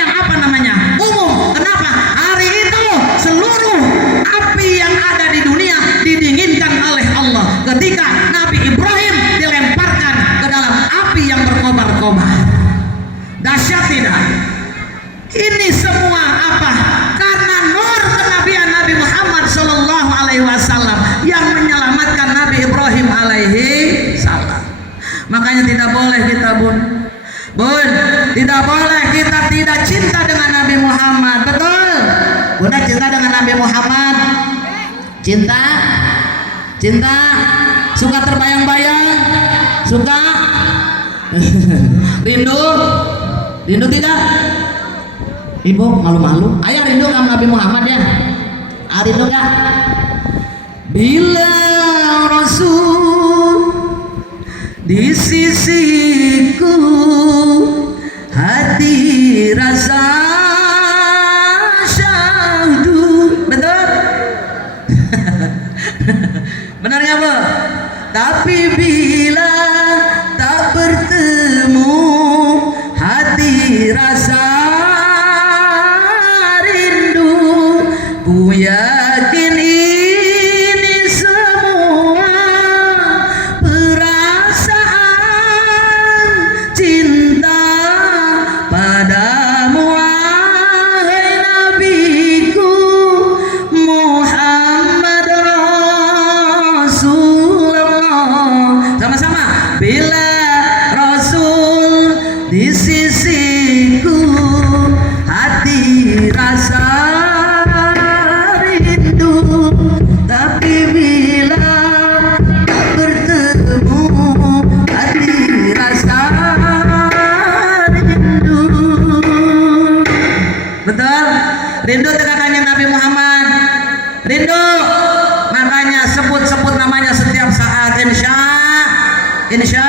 apa namanya, umum. Kenapa? Hari itu seluruh api yang ada di dunia didinginkan oleh Allah ketika Nabi Ibrahim dilemparkan ke dalam api yang berkobar-kobar. Dahsyat tidak? Ini semua apa? Karena nur kenabian Nabi Muhammad sallallahu alaihi wasallam yang menyelamatkan Nabi Ibrahim alaihi salam. Makanya tidak boleh kita Bun, tidak boleh kita tidak cinta dengan Nabi Muhammad. Betul. Bunda cinta dengan Nabi Muhammad? Cinta? Suka terbayang-bayang? Suka? Rindu? Rindu tidak? Ibu malu-malu. Ayah rindu sama Nabi Muhammad ya? Rindu gak? Bila Rasul di sisiku, hati rasa syahdu. Betul? Benar gak Bu? Tapi bila tak bertemu, hati rasa rindu. Ku yakin ini semua perasaan cinta padamu, wahai nabiku Muhammad Rasulullah. Sama-sama. Bila Rasul di sisiku, hati rasa rindu. Tapi bila tak bertemu, hati rasa rindu. Betul? Rindu tegakannya Nabi Muhammad. Rindu. Makanya sebut-sebut namanya setiap saat. Insya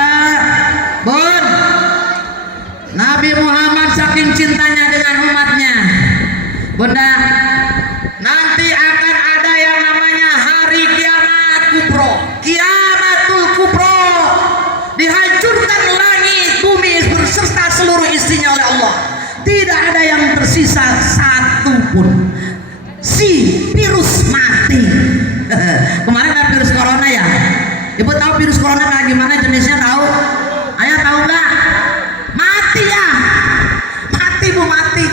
Bun, Nabi Muhammad saking cintanya dengan umatnya, Bunda, nanti akan ada yang namanya hari kiamat kubro, kiamatul kubro. Dihancurkan langit bumi berserta seluruh isinya oleh Allah. Tidak ada yang tersisa satu pun. Si virus mati. Kemarin ada virus corona ya. Ibu tahu virus corona kayak gimana jenisnya, tahu? Ayah tahu nggak? Mati ya, mati Bu, mati.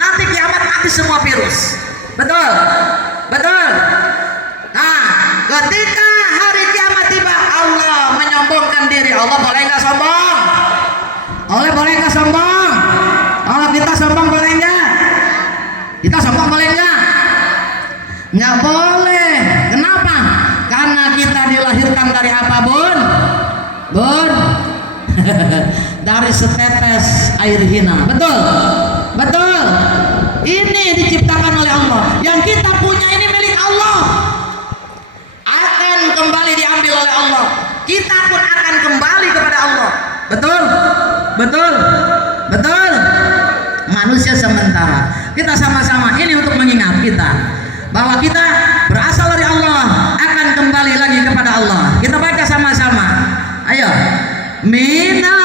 Nanti kiamat mati semua virus. Betul, betul. Nah, ketika hari kiamat tiba, Allah menyombongkan diri. Allah boleh nggak sombong? Allah boleh nggak sombong? Allah kita sombong boleh nggak? Kita sombong boleh nggak? Nggak boleh. Kenapa? Karena kita dilahirkan dari apa Bun? Bun? Dari setetes air hina. Betul? Betul? Ini diciptakan oleh Allah. Yang kita punya ini milik Allah, akan kembali diambil oleh Allah. Kita pun akan kembali kepada Allah. Betul? Betul? Betul? Manusia sementara. Kita sama-sama ini untuk mengingat kita bahwa kita berasal dari Allah, akan kembali lagi kepada Allah. Kita baca sama-sama. Ayo. Minallah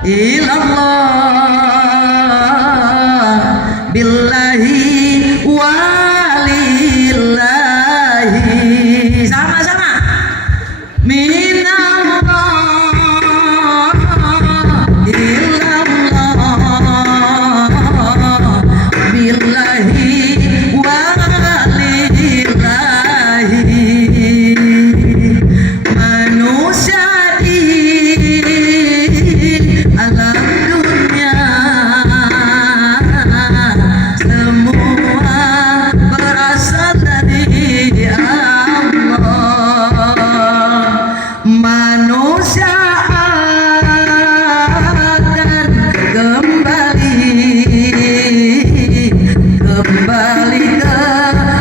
ilallah billahi walillahi. Sama-sama. Minallah billahi walillahi. Manusia di alam dunia semua berasal dari Allah. Manusia akan kembali kepada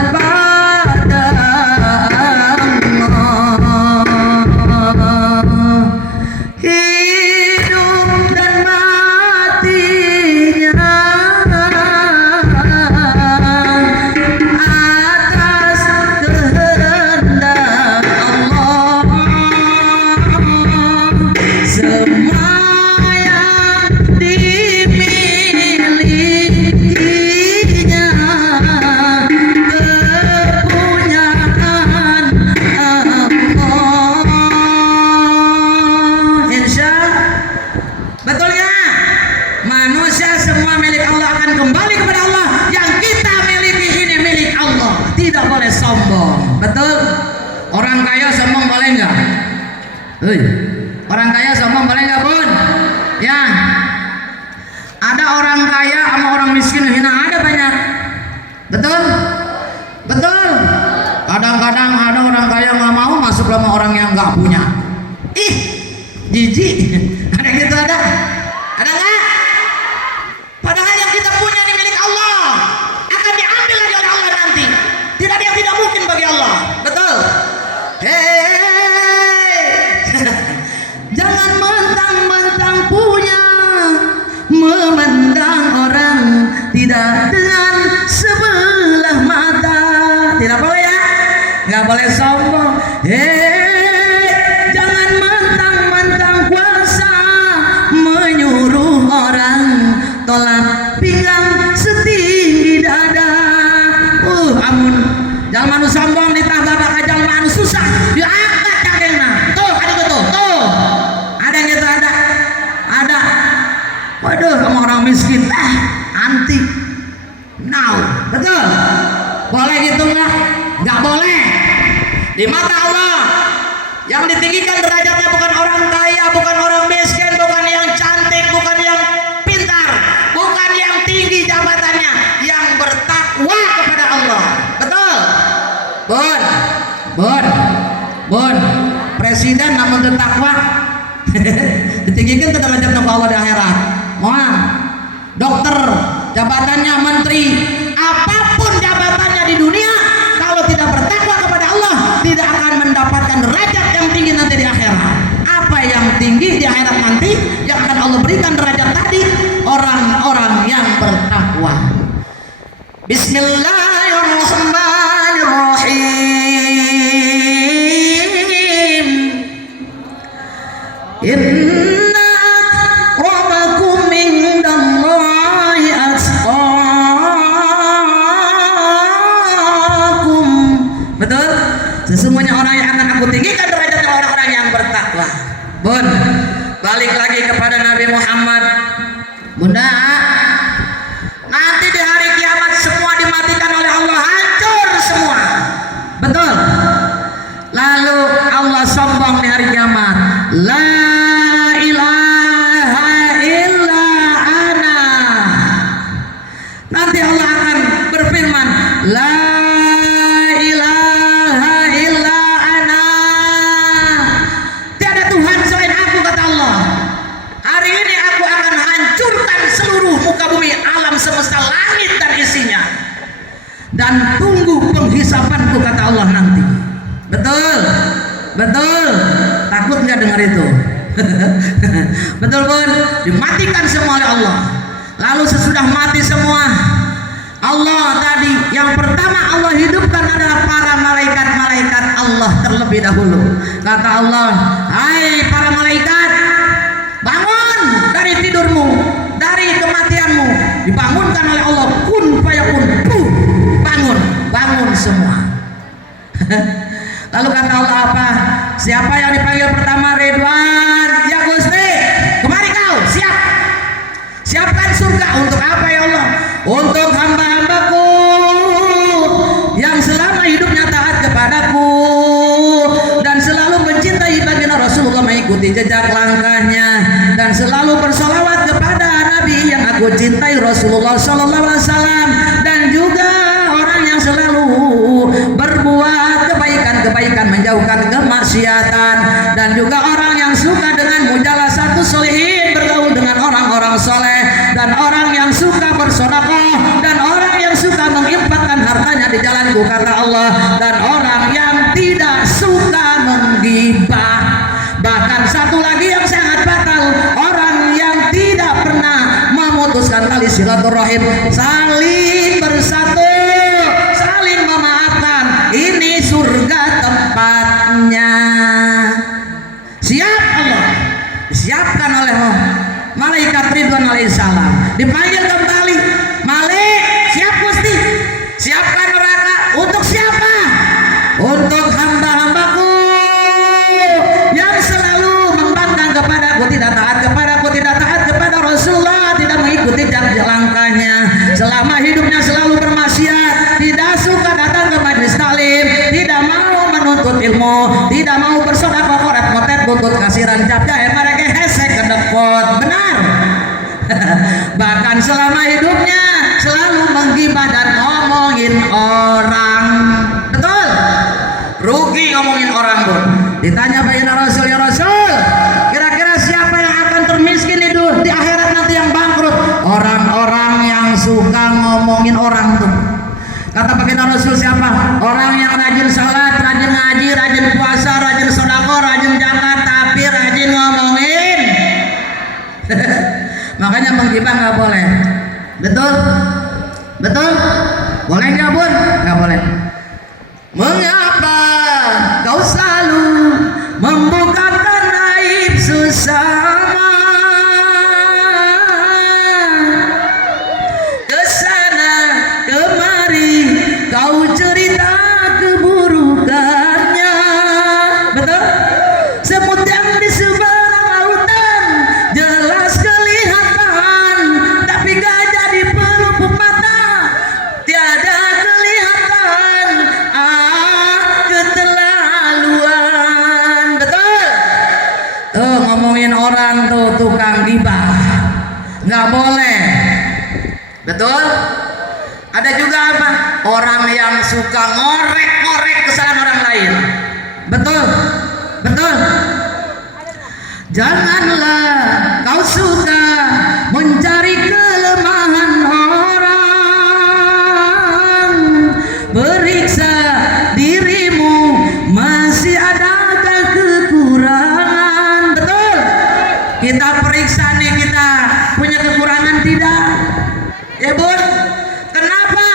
Allah. Hidup dan matinya atas kehendak Allah. Semua yang dimilikinya kepunyaan Allah. Insya betul ya? Manusia semua milik Allah, akan kembali kepada Allah. Yang kita miliki ini milik Allah. Tidak boleh sombong. Betul? Orang kaya sombong boleh nggak? Orang kaya sombong boleh nggak Bun? Ya. Ada orang kaya sama orang miskin hina, ada banyak. Betul? Betul? Kadang-kadang orang kaya nggak mau masuk sama orang yang nggak punya. Ih, jijik. Ada gitu ada? Ada nggak? Padahal yang kita punya ini milik Allah, akan diambil lagi oleh Allah nanti. Tidak ada yang tidak mungkin bagi Allah. Betul? Hei, jangan mentang-mentang punya, memandang orang tidak dengan sebelah mata. Tidak boleh ya, nggak boleh sombong. Jangan mentang-mentang kuasa menyuruh orang tolak pinggang setinggi dada. Amun jangan manu sombong ditambah bakal jangan manu susah diangkat cangkengna. Tuh ada tuh ada yang gitu ada. Waduh, kamu orang miskin anti now. Betul? Boleh gitu nggak boleh. Di mata Allah yang ditinggikan derajatnya bukan orang kaya, bukan orang miskin, bukan yang cantik, bukan yang pintar, bukan yang tinggi jabatannya, yang bertakwa kepada Allah. Betul? Bun presiden namun bertakwa ditinggikan ke derajat Allah di akhirat. Mohon dokter jabatannya menteri, apapun jabatannya di dunia, kalau tidak bertakwa kepada Allah tidak akan mendapatkan derajat yang tinggi nanti di akhirat. Apa yang tinggi di akhirat nanti yang akan Allah berikan derajat tadi? Orang-orang yang bertakwa. Bismillahirrahmanirrahim. Inna akramakum indallahi atqakum. Betul? Sesungguhnya orang yang akan aku tinggikan derajatnya orang-orang yang bertakwa. Bun, balik lagi kepada Nabi Muhammad. Bunda, nanti di hari kiamat semua dimatikan oleh Allah, hancur semua. Betul? Lalu Allah sombong di hari kiamat. La ilaha illa ana. Nanti Allah akan berfirman, la ilaha illa ana. Tiada Tuhan selain aku, kata Allah. Hari ini aku akan hancurkan seluruh muka bumi, alam semesta, langit dan isinya. Dan tunggu penghisapanku, kata Allah nanti. Betul? Betul? Takut nggak dengar itu? Betul pun dimatikan semua oleh Allah. Lalu sesudah mati semua, Allah tadi yang pertama Allah hidupkan adalah para malaikat-malaikat Allah terlebih dahulu. Kata Allah, hai para malaikat, bangun dari tidurmu, dari kematianmu. Dibangunkan oleh Allah, kun fayakun, bangun semua. Lalu kata Allah apa? Siapa yang dipanggil pertama? Ridwan. Ya Gusti, kemari kau, siap. Siapkan surga untuk apa ya Allah? Untuk hamba-hambaku yang selama hidupnya taat kepadaku dan selalu mencintai baginda Rasulullah, mengikuti jejak langkahnya dan selalu bersolawat kepada Nabi yang aku cintai, Rasulullah Sallallahu Alaihi Wasallam, dan juga orang yang selalu berbuat kebaikan, menjauhkan kemaksiatan, dan juga orang yang suka dengan mujalasatus sholihin, bergaul dengan orang-orang soleh, dan orang yang suka bersedekah, dan orang yang suka menginfakkan hartanya di jalanku, kata Allah, dan orang yang tidak suka menggibah. Bahkan satu lagi yang sangat fatal, orang yang tidak pernah memutuskan tali silaturahim, saling bersatu, saling memaafkan. Ini surga tempatnya. Siap Allah, disiapkan oleh malaikat Ridwan alaihissalam. Dipanggil kembali, Malik, siap Gusti. Siapkan neraka untuk siapa? Untuk hamba-hambaku yang selalu membangkang kepadaku, tidak taat kepadaku, tidak taat kepada Rasulullah, tidak mengikuti jejak langkahnya, selama hidupnya selalu bermaksiat, tidak suka datang ke majelis taklim, tidak mau menuntut ilmu, tidak mau bersedekah, koret-koret, buntut kasiran capca, mereka hesek kedekot. Benar. Bahkan selama hidupnya selalu menggibah dan ngomongin orang. Betul? Rugi Ditanya baginda Rasul, ya Rasul, kira-kira siapa yang akan termiskin di akhirat nanti, yang bangkrut? Orang-orang yang suka ngomongin orang tuh. Kata baginda Rasul, siapa? Orang yang rajin salat, rajin ngaji, rajin puasa, rajin sedekah, rajin zakat, tapi rajin ngomongin. Makanya menggibah nggak boleh. Betul? Betul? Boleh nggak Bun? Nggak boleh. Mengapa kau selalu membukakan aib sesama? Kesana kemari kau cerita keburukannya. Betul? Semut yang di seberang lautan jelas kelihatan, tapi gajah di pelupuk mata tiada kelihatan. Keterlaluan. Betul? Tuh ngomongin orang tuh tukang gibah, nggak boleh. Betul? Ada juga apa? Orang yang suka ngorek-ngorek kesalahan orang lain. Betul? Betul? Janganlah kau suka mencari kelemahan orang. Periksa dirimu, masih adakah kekurangan? Betul? Kita periksa nih, kita punya kekurangan tidak? Ya Bun? Kenapa?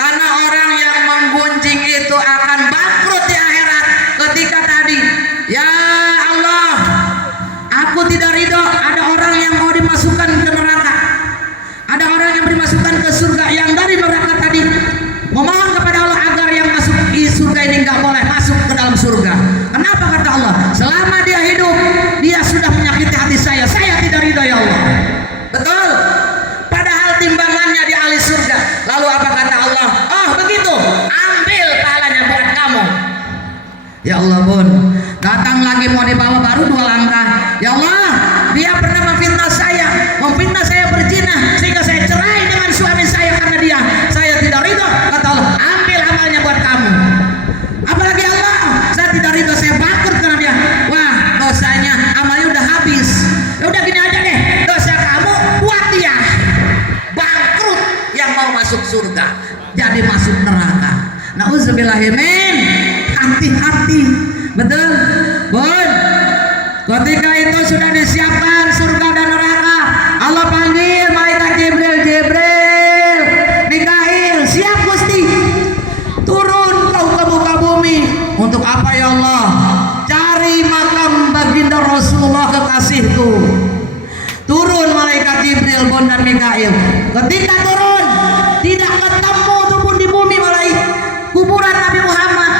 Karena orang yang menggunjing itu akan bangkrut di akhirat ketika tadi, ya Allah, aku tidak ridho ada orang yang mau dimasukkan ke neraka, ada orang yang dimasukkan ke surga, yang dari neraka tadi memohon kepada Allah agar yang masuk di surga ini nggak boleh masuk ke dalam surga. Kenapa? Kata Allah, selama dia hidup dia sudah menyakiti hati saya tidak ridho ya Allah. Betul? Padahal timbangannya di ahli surga. Lalu apa kata Allah? Oh begitu, ambil pahalanya buat kamu. Ya Allah Bun, datang lagi mau dibawa baru 2 langkah. Ya Allah, dia pernah memfitnah saya berzina sehingga saya cerai dengan suami saya karena dia. Saya tidak ridho. Kata Allah, ambil amalnya buat kamu. Apalagi Allah, saya tidak ridho, saya bangkrut karena dia. Wah, dosanya amalnya udah habis. Ya udah gini aja deh, dosa kamu buat dia. Bangkrut yang mau masuk surga jadi masuk neraka. Nauzubillahimin. Hati-hati. Betul? Bun, ketika itu sudah disiapkan surga dan neraka, Allah panggil malaikat Jibril, Mikail, siap Gusti, turun kau ke muka bumi. Untuk apa ya Allah? Cari makam baginda Rasulullah kekasihku. Turun malaikat Jibril, Bun dan Mikail. Ketika turun, tidak ketemu tuh di bumi malaikat kuburan Nabi Muhammad.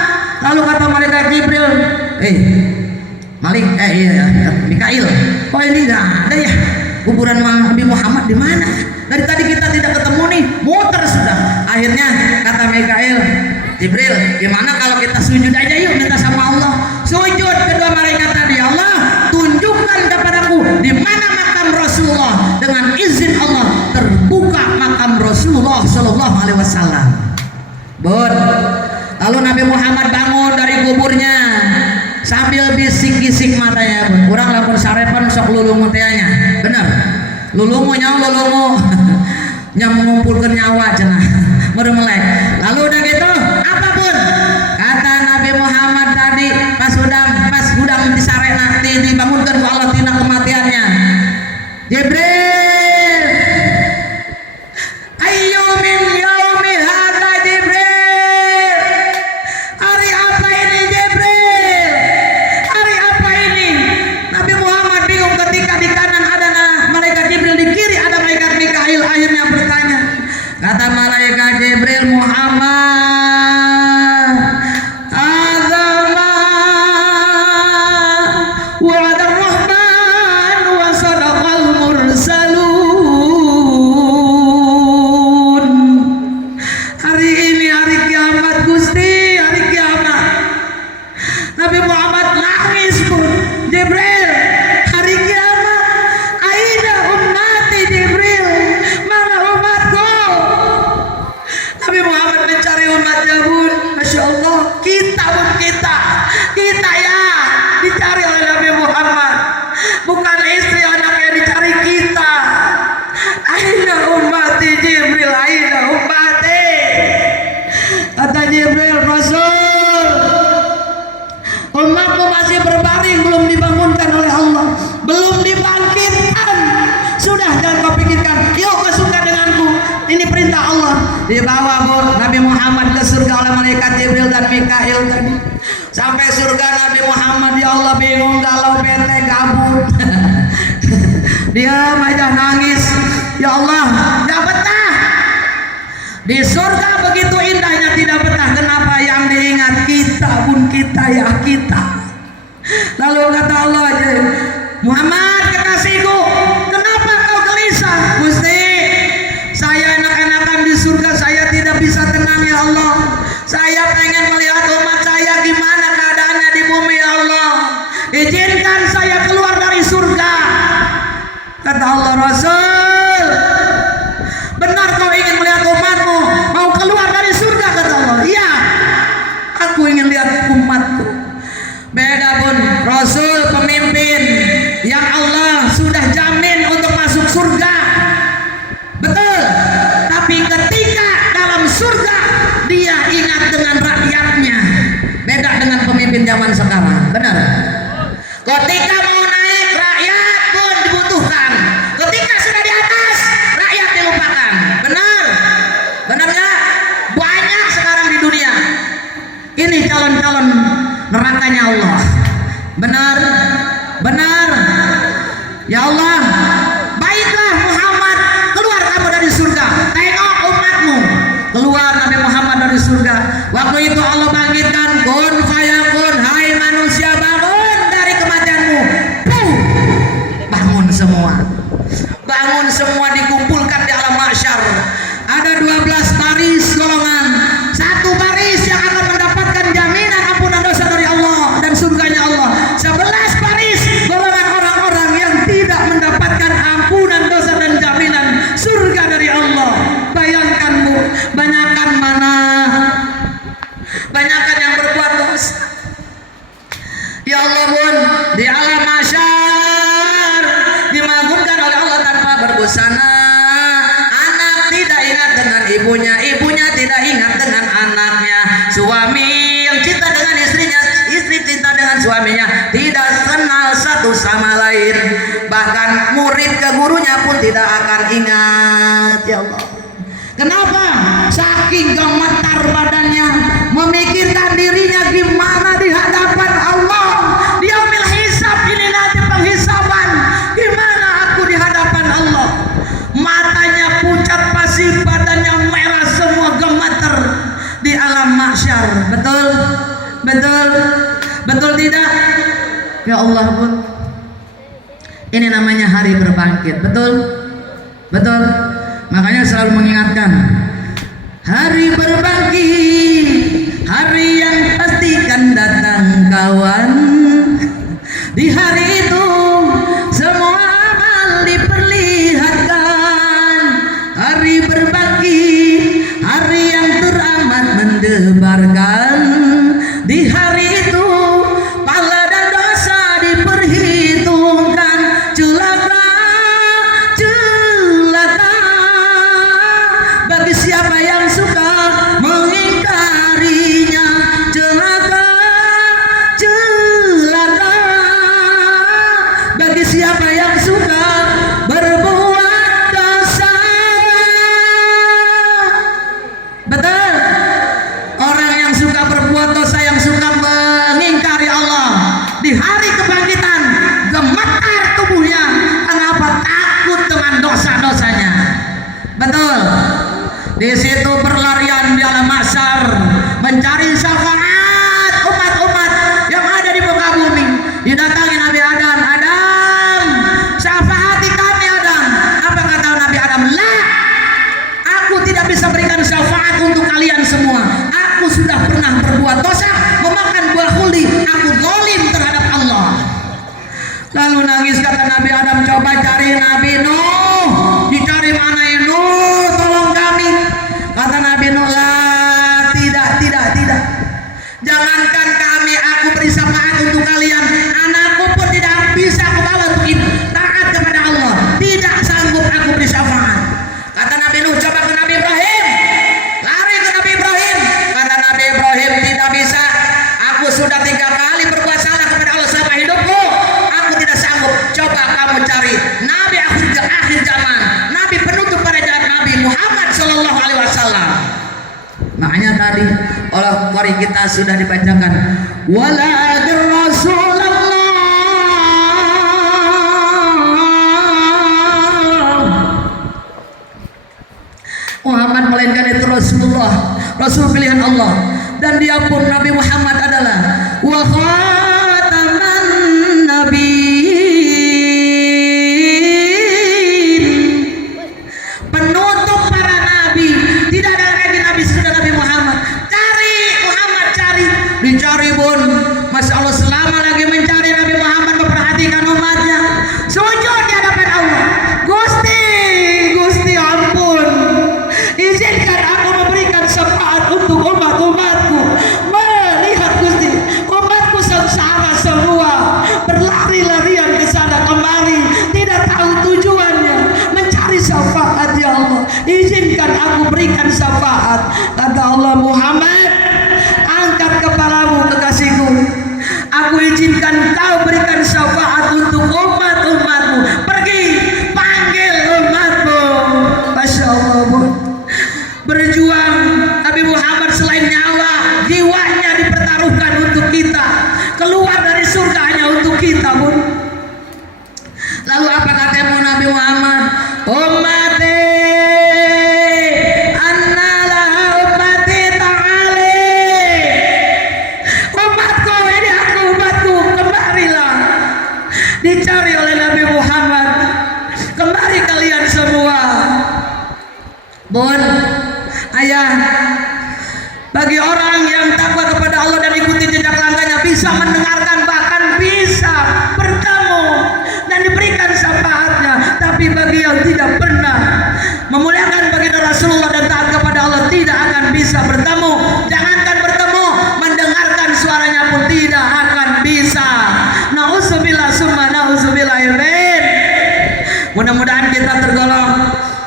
Lalu kata malaikat Jibril, Mikail, kok ini nggak ada ya kuburan Nabi Muhammad di mana? Dari tadi kita tidak ketemu nih, muter sudah. Akhirnya kata Mikail, Jibril, gimana kalau kita sujud aja yuk, minta sama Allah. Sujud kedua malaikat tadi. Allah, tunjukkan kepadaku di mana makam Rasulullah. Dengan izin Allah terbuka makam Rasulullah Shallallahu Alaihi Wasallam. Bun, lalu Nabi Muhammad bangun dari kuburnya sambil bisik-bisik matanya. Bun, kurang lapor sarepan sok lulungu teanya. Benar, lulungu nyam mengumpulkan nyawa cenah meremelek. Lalu udah gitu apa Bun? Kata Nabi Muhammad tadi pas udang disarena dibangunkan ku Allah tina kematiannya. Jibril, ayo min yaumi hadza Jibril. Hari apa ini Jibril? Hari apa ini? Nabi Muhammad bingung ketika di kanan ada malaikat Jibril, di kiri ada malaikat Mikail. Akhirnya bertanya, kata malaikat Jibril, Muhammad, azama wa'ada rahman wa sadaqal mursalun. Hari ini hari kiamat Gusti, hari kiamat. Nabi Muhammad nangis Pun. Jibril, hari kiamat. Aina ummati Jibril, mana umatku? Nabi Muhammad mencari dibawa Bu Nabi Muhammad ke surga oleh malaikat Jibril dan Mikail tadi. Sampai surga Nabi Muhammad, ya Allah bingung, galau, bete, gabut. Dia aja nangis, ya Allah gak betah. Di surga begitu indahnya tidak betah. Kenapa? Yang diingat kita pun kita ya kita. Lalu kata Allah aja, Muhammad kekasihku, kenapa kau gelisah? Gusti, saya enak-enakan di surga, saya tidak bisa tenang ya Allah. Saya pengen melihat umat saya gimana keadaannya di bumi ya Allah. Izinkan saya keluar dari surga. Kata Allah, Rasul, benar kau ingin melihat umatmu mau keluar dari surga? Kata Allah, iya, aku ingin lihat umatku. Beda pun Rasul pemimpin yang Allah sudah jamin untuk masuk surga, betul. Tapi ketika dalam surga dia ingat dengan rakyatnya. Beda dengan pemimpin zaman sekarang, benar. Ketika mau naik rakyat pun dibutuhkan, ketika sudah di atas rakyat dilupakan. Benar, benar nggak? Banyak sekarang di dunia ini calon-calon nerakanya Allah. Benar, benar. Ya Allah, baiklah Muhammad, keluar kamu dari surga, tengok umatmu. Keluar Nabi Muhammad dari surga. Waktu itu Allah bangkitkan, kun fayakun, hai manusia bangun dari kematianmu. Puh, bangun semua. Bangun semua, dikumpulkan di alam mahsyar. Ada 12 baris golongan. Satu baris yang akan mendapatkan jaminan ampunan dosa dari Allah dan surganya Allah. 11 baris golongan orang-orang yang tidak mendapatkan ampunan dosa dan jaminan surga dari Allah. Bayangkan Bu, banyakan mana? Banyakan yang berbuat dosa. Ya Allah Bun, di alam mahsyar dimagunkan oleh Allah tanpa berbusana. Anak tidak ingat dengan ibunya, ibunya tidak ingat dengan anaknya. Suami yang cinta dengan istrinya, istri cinta dengan suaminya, tidak kenal satu sama lain. Bahkan murid ke gurunya pun tidak akan ingat. Ya Allah, kenapa? Saking gemetar badannya, memikirkan dirinya gimana di hadapan Allah. Dia yaumil hisab, ini nanti penghisaban. Gimana aku di hadapan Allah? Matanya pucat pasir, badannya merah semua, gemetar di alam mahsyar. Betul? Betul? Betul tidak? Ya Allah Bun, ini namanya hari berbangkit. Betul? Betul? Makanya selalu mengingatkan, hari berbangkit, hari yang pastikan datang kawan. Di hari itu semua amal diperlihatkan. Hari berbangkit, hari yang teramat mendebarkan. Di hari itu pahala dan dosa diperhitungkan. Celaka, celaka bagi siapa yang suka mengingkarinya. Celaka, celaka bagi siapa yang suka berbuat dosa. Betul? Orang yang suka berbuat dosa, yang suka mengingkari Allah, di hari kebangkitan gemetar tubuhnya. Kenapa? Takut dengan dosa-dosanya. Betul? Di situ berlarian di alam mahsyar mencari syafaat umat-umat yang ada di muka bumi. Didatangi Nabi Adam, Adam, syafaati kami Adam. Apa kata Nabi Adam? La, aku tidak bisa berikan syafaat untuk kalian semua. Aku sudah pernah berbuat dosa, memakan buah khuldi. Aku zalim terhadap Allah. Lalu nangis kata Nabi Adam, coba cari Nabi Nuh. Dicari mana Nuh? Tolong kami. Kata Nabi Nuh, lah, tidak. Jangankan kami, aku beri syafaat untuk kalian, anakku pun tidak bisa aku bawa untuk itu. Taat kepada Allah, tidak sanggup aku beri syafaat. Kata Nabi Nuh, coba ke Nabi Ibrahim. Lari ke Nabi Ibrahim. Kata Nabi Ibrahim, tidak bisa. Aku sudah 3 kali berbuat salah kepada Allah selama hidupku. Aku tidak sanggup. Coba kamu cari Nabi akhir tadi oleh qari kita sudah dibacakan. Wala Rasulullah Muhammad, melainkan itu Rasulullah, Rasul pilihan Allah, dan dia pun Nabi Muhammad adalah wa khataman nabiyyin, penutup para nabi. Tidak ada lagi nabi sudah Nabi Muhammad. Cari Muhammad, cari, dicari pun. Masya Allah, selama lagi mencari Nabi Muhammad memperhatikan umatnya, sujud di hadapan Allah. Gusti ampun, izinkan aku memberikan syafaat untuk umatku. Melihat Gusti, umatku sengsara semua, berlari-larian ke sana kemari, tidak tahu tujuannya, mencari syafaat. Ya Allah, izinkan aku berikan syafaat. Kata Allah, Muhammad, angkat kepalamu kekasihku, aku izinkan kau berikan syafaat untuk umatmu. Pergi, panggil umatmu. Masya Allah, Bu. Berjuang Nabi Muhammad, selain nyawa, jiwanya dipertaruhkan untuk kita, keluar dari surga hanya untuk kita, Bun. Lalu apa katamu Nabi Muhammad? Ummati annala ummati ta'ali, umatku, ini aku umatku, kembalilah. Dicari oleh Nabi Muhammad, kembali kalian semua. Bun, ayah, bagi orang yang takwa kepada Allah dan ikuti jejak langkahnya, bisa mendengarkan, bahkan bisa bertemu dan diberikan syafaatnya. Tapi bagi yang tidak pernah memuliakan baginda Rasulullah dan taat kepada Allah, tidak akan bisa bertemu. Jangankan bertemu, mendengarkan suaranya pun tidak akan bisa. Nauzubillah summa nauzubillah. Mudah-mudahan kita tergolong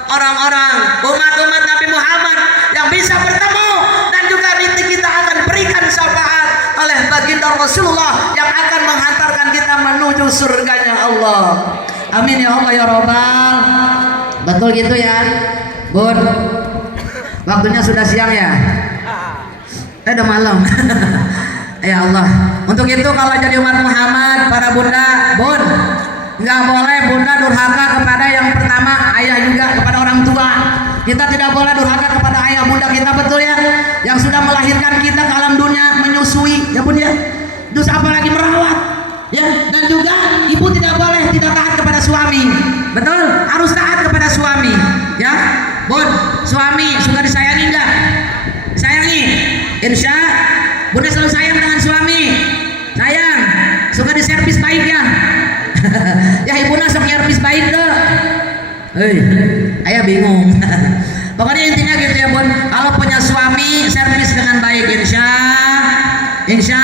orang-orang umat Nabi Muhammad yang bisa bertemu, dan juga nanti kita akan berikan syafaat oleh baginda Rasulullah yang akan menghantarkan kita menuju surganya Allah. Amin ya Allah ya Rabbal. Betul gitu ya, Bun. Waktunya sudah siang ya. Udah malam. Ya Allah. Untuk itu kalau jadi umat Muhammad, para bunda, Bun, nggak boleh bunda durhaka kepada yang pertama, ayah, juga kepada orang tua. Kita tidak boleh durhaka kepada ayah bunda kita, betul ya, yang sudah melahirkan kita ke alam dunia, menyusui, ya Bun ya. Terus apalagi merawat, ya. Dan juga ibu tidak boleh tidak taat kepada suami, betul, harus taat kepada suami, ya Bun. Suami suka disayangi enggak? Sayangi, insya bunda selalu sayang dengan suami, sayang, suka diservis baik ya. Ya ibu nak sok servis baik ke. Ayah bingung. Pokoknya intinya gitu ya Bun, kalau punya suami servis dengan baik, insya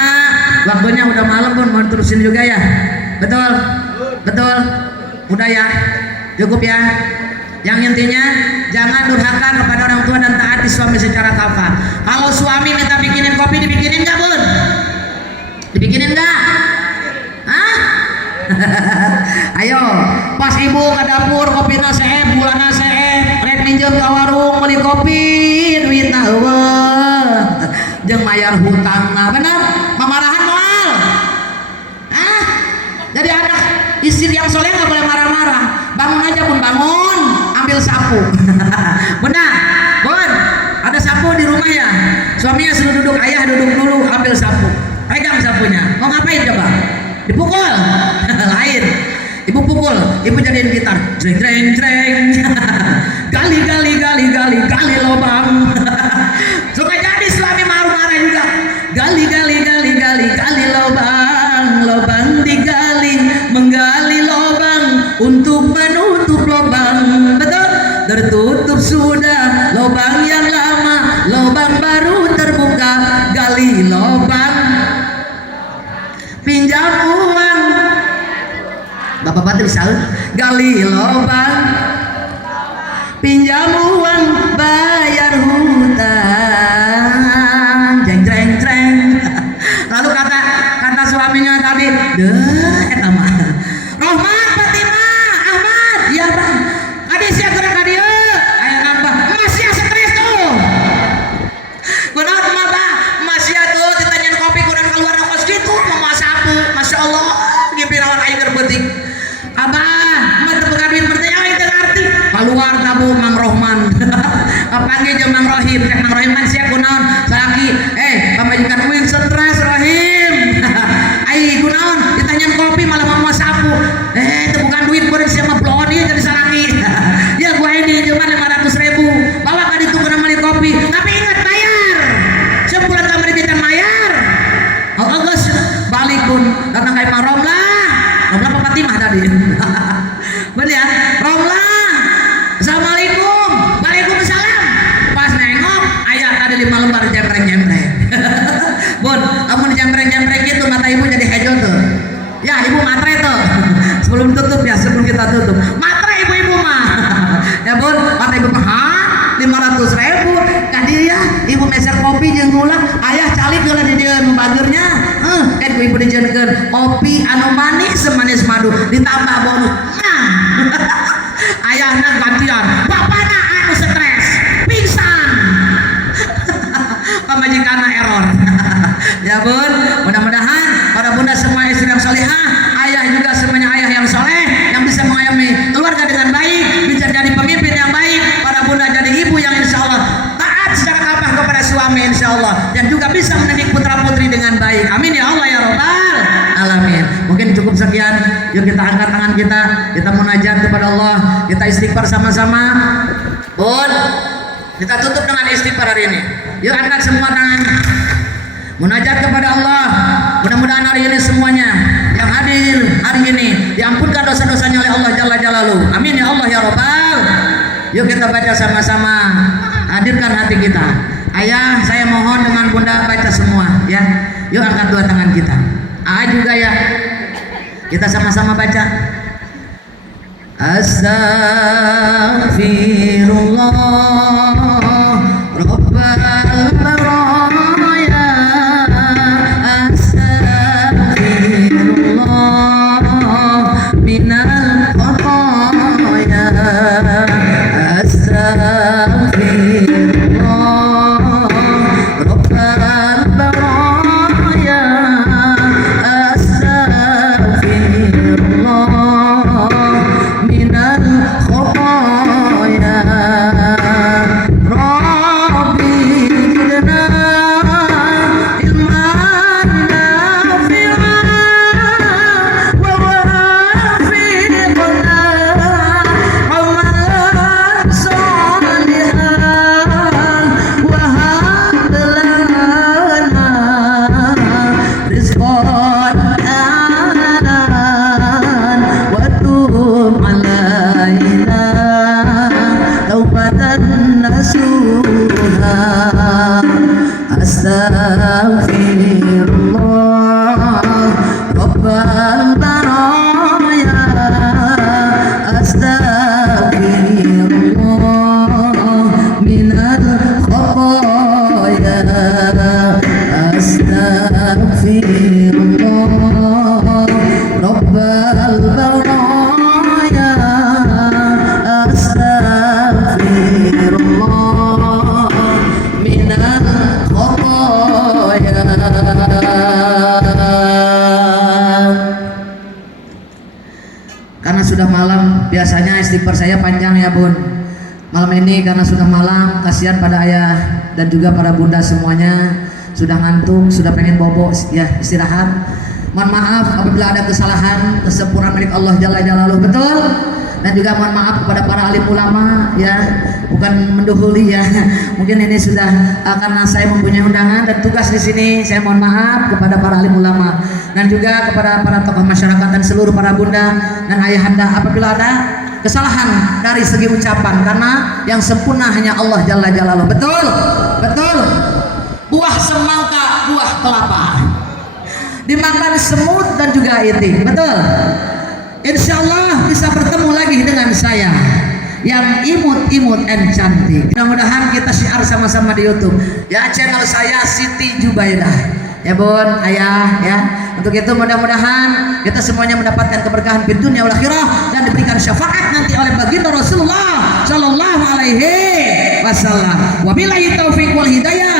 waktunya udah malam Bun, mau terusin juga ya. Betul udah ya, cukup ya. Yang intinya jangan durhaka kepada orang tua dan taati suami secara kafah. Kalau suami minta bikinin kopi, dibikinin nggak Bun? Dibikinin nggak? Hah? Ayo, pas ibu ke dapur, kopi naseep, gula naseep, rek minjem ke warung beli kopi, duit na jeung mayar hutang na, bener? Mamarahan moal. Hah? Jadi anak istri yang soleh nggak boleh marah-marah. Bangun aja Bun, bangun, ambil sapu. Benar, Bun. Ada sapu di rumah ya. Suaminya suruh duduk, ayah duduk dulu, ambil sapu, pegang sapunya. Mau ngapain coba? Dipukul. Lain, ibu pukul, ibu jadiin gitar, jreng. gali lubang. Suka jadi suami marah-marah juga. Gali lubang digali, menggali lubang untuk menutup lubang. Betul, tertutup sudah lubang yang lama, lubang baru terbuka. Gali lubang, pinjam uang. Bapak-bapak bisa gali lubang, pinjam uang, bayar hutang, jreng. Lalu kata suaminya tadi, deh nama Rohmat, Fatimah, Ahmad, ya bang, adis ya gerak dia, ayah nambah, masih stres tuh, benar Rohman. Panggil jeung Mang Rohim, cek Mang Rohim kan sia kunaon? Salaki, pamajikan uing stres Rohim. Ai kunaon? Ditanyain kopi malah mau sapu. Itu bukan duit beureun sia mah blon ieu jadi salaki. Ya gua ini cuma 500.000. Bawa ka ditu kana meuli kopi. Tapi ingat bayar. Sebulan kamari kita bayar. Oh geus balik pun datang ka Imam Romlah. Romlah Pak Fatimah tadi. Bener ya? Romlah. Assalamualaikum. Waalaikumsalam. Pas nengok aya tadi 5 lembar jembreng-jembreng. Bun, amun jembreng-jembreng gitu mata ibu jadi hejo tuh. Ya, ibu matre tuh. Sebelum tutup ya, sebelum kita tutup. Matre ibu-ibu mah. Ya bun, mata ibu mah 500.000 kan dia ibu meser kopi jeung gula ayah calik geula di dieu nu bageurnya ibu dijieunkeun kopi anu manis semanis madu ditambah bonus ayahna gantian bapana anu stres pingsan pamajikanna error. Ya bun, mudah-mudahan para bunda semua istri yang salihah, ayah juga semuanya ayah yang soleh yang bisa mengayomi keluarga dengan baik, bisa jadi pemimpin yang baik, para bunda jadi ibu yang insya Allah taat secara kabah kepada suami insya Allah, dan juga bisa mendidik putra putri dengan baik. Amin ya Allah ya Rabbal alamin. Mungkin cukup sekian. Yuk kita angkat tangan kita munajat kepada Allah, kita istighfar sama-sama. Bun, kita tutup dengan istighfar hari ini. Yuk angkat semua tangan, munajat kepada Allah. Mudah-mudahan hari ini semuanya yang hadir hari ini diampunkan dosa-dosanya oleh Allah Jalla Jalaluhu. Amin ya Allah ya Rabbal. Yuk kita baca sama-sama, hadirkan hati kita. Ayah, saya mohon dengan bunda baca semua ya. Yuk angkat dua tangan kita. Juga ya. Kita sama-sama baca. Astaghfirullah Rabbal baraya. Astaghfirullah minal khataya. Astaghfirullah Rabbal baraya. Astaghfirullah minal khataya. Rabbi zidna ilman nafi'an wa wafiqna amalan salihan wa hab lana rizqan hasanan wa tub alaina taubatan nasuha. Astaghfirullah Rabbal baraya. Astaghfirullah minal khataya. Astaghfirullah Rabbal baraya. Astaghfirullah minal khataya. Karena sudah malam, biasanya istighfar saya panjang ya bun. Malam ini karena sudah malam, kasihan pada ayah dan juga para bunda semuanya sudah ngantuk, sudah pengen bobo ya, istirahat. Mohon maaf apabila ada kesalahan, kesempurnaan milik Allah Jalla Jalaluhu, betul. Dan juga mohon maaf kepada para alim ulama ya, bukan menduhuli ya. Mungkin ini sudah karena saya mempunyai undangan dan tugas di sini, saya mohon maaf kepada para alim ulama dan juga kepada para tokoh masyarakat dan seluruh para bunda dan ayahanda apabila ada kesalahan dari segi ucapan, karena yang sempurna hanya Allah Jalla Jalaluhu. Betul, betul. Buah semangka, buah kelapa dimakan semut dan juga itik, betul. Insya Allah bisa bertemu lagi dengan saya yang imut-imut and cantik. Mudah-mudahan kita syiar sama-sama di YouTube ya, channel saya Siti Jubaidah ya bun, ayah ya. Untuk itu mudah-mudahan kita semuanya mendapatkan keberkahan di dunia wal akhirah dan diberikan syafaat nanti oleh baginda Rasulullah sallallahu alaihi wasallam. Wabillahi taufiq wal hidayah.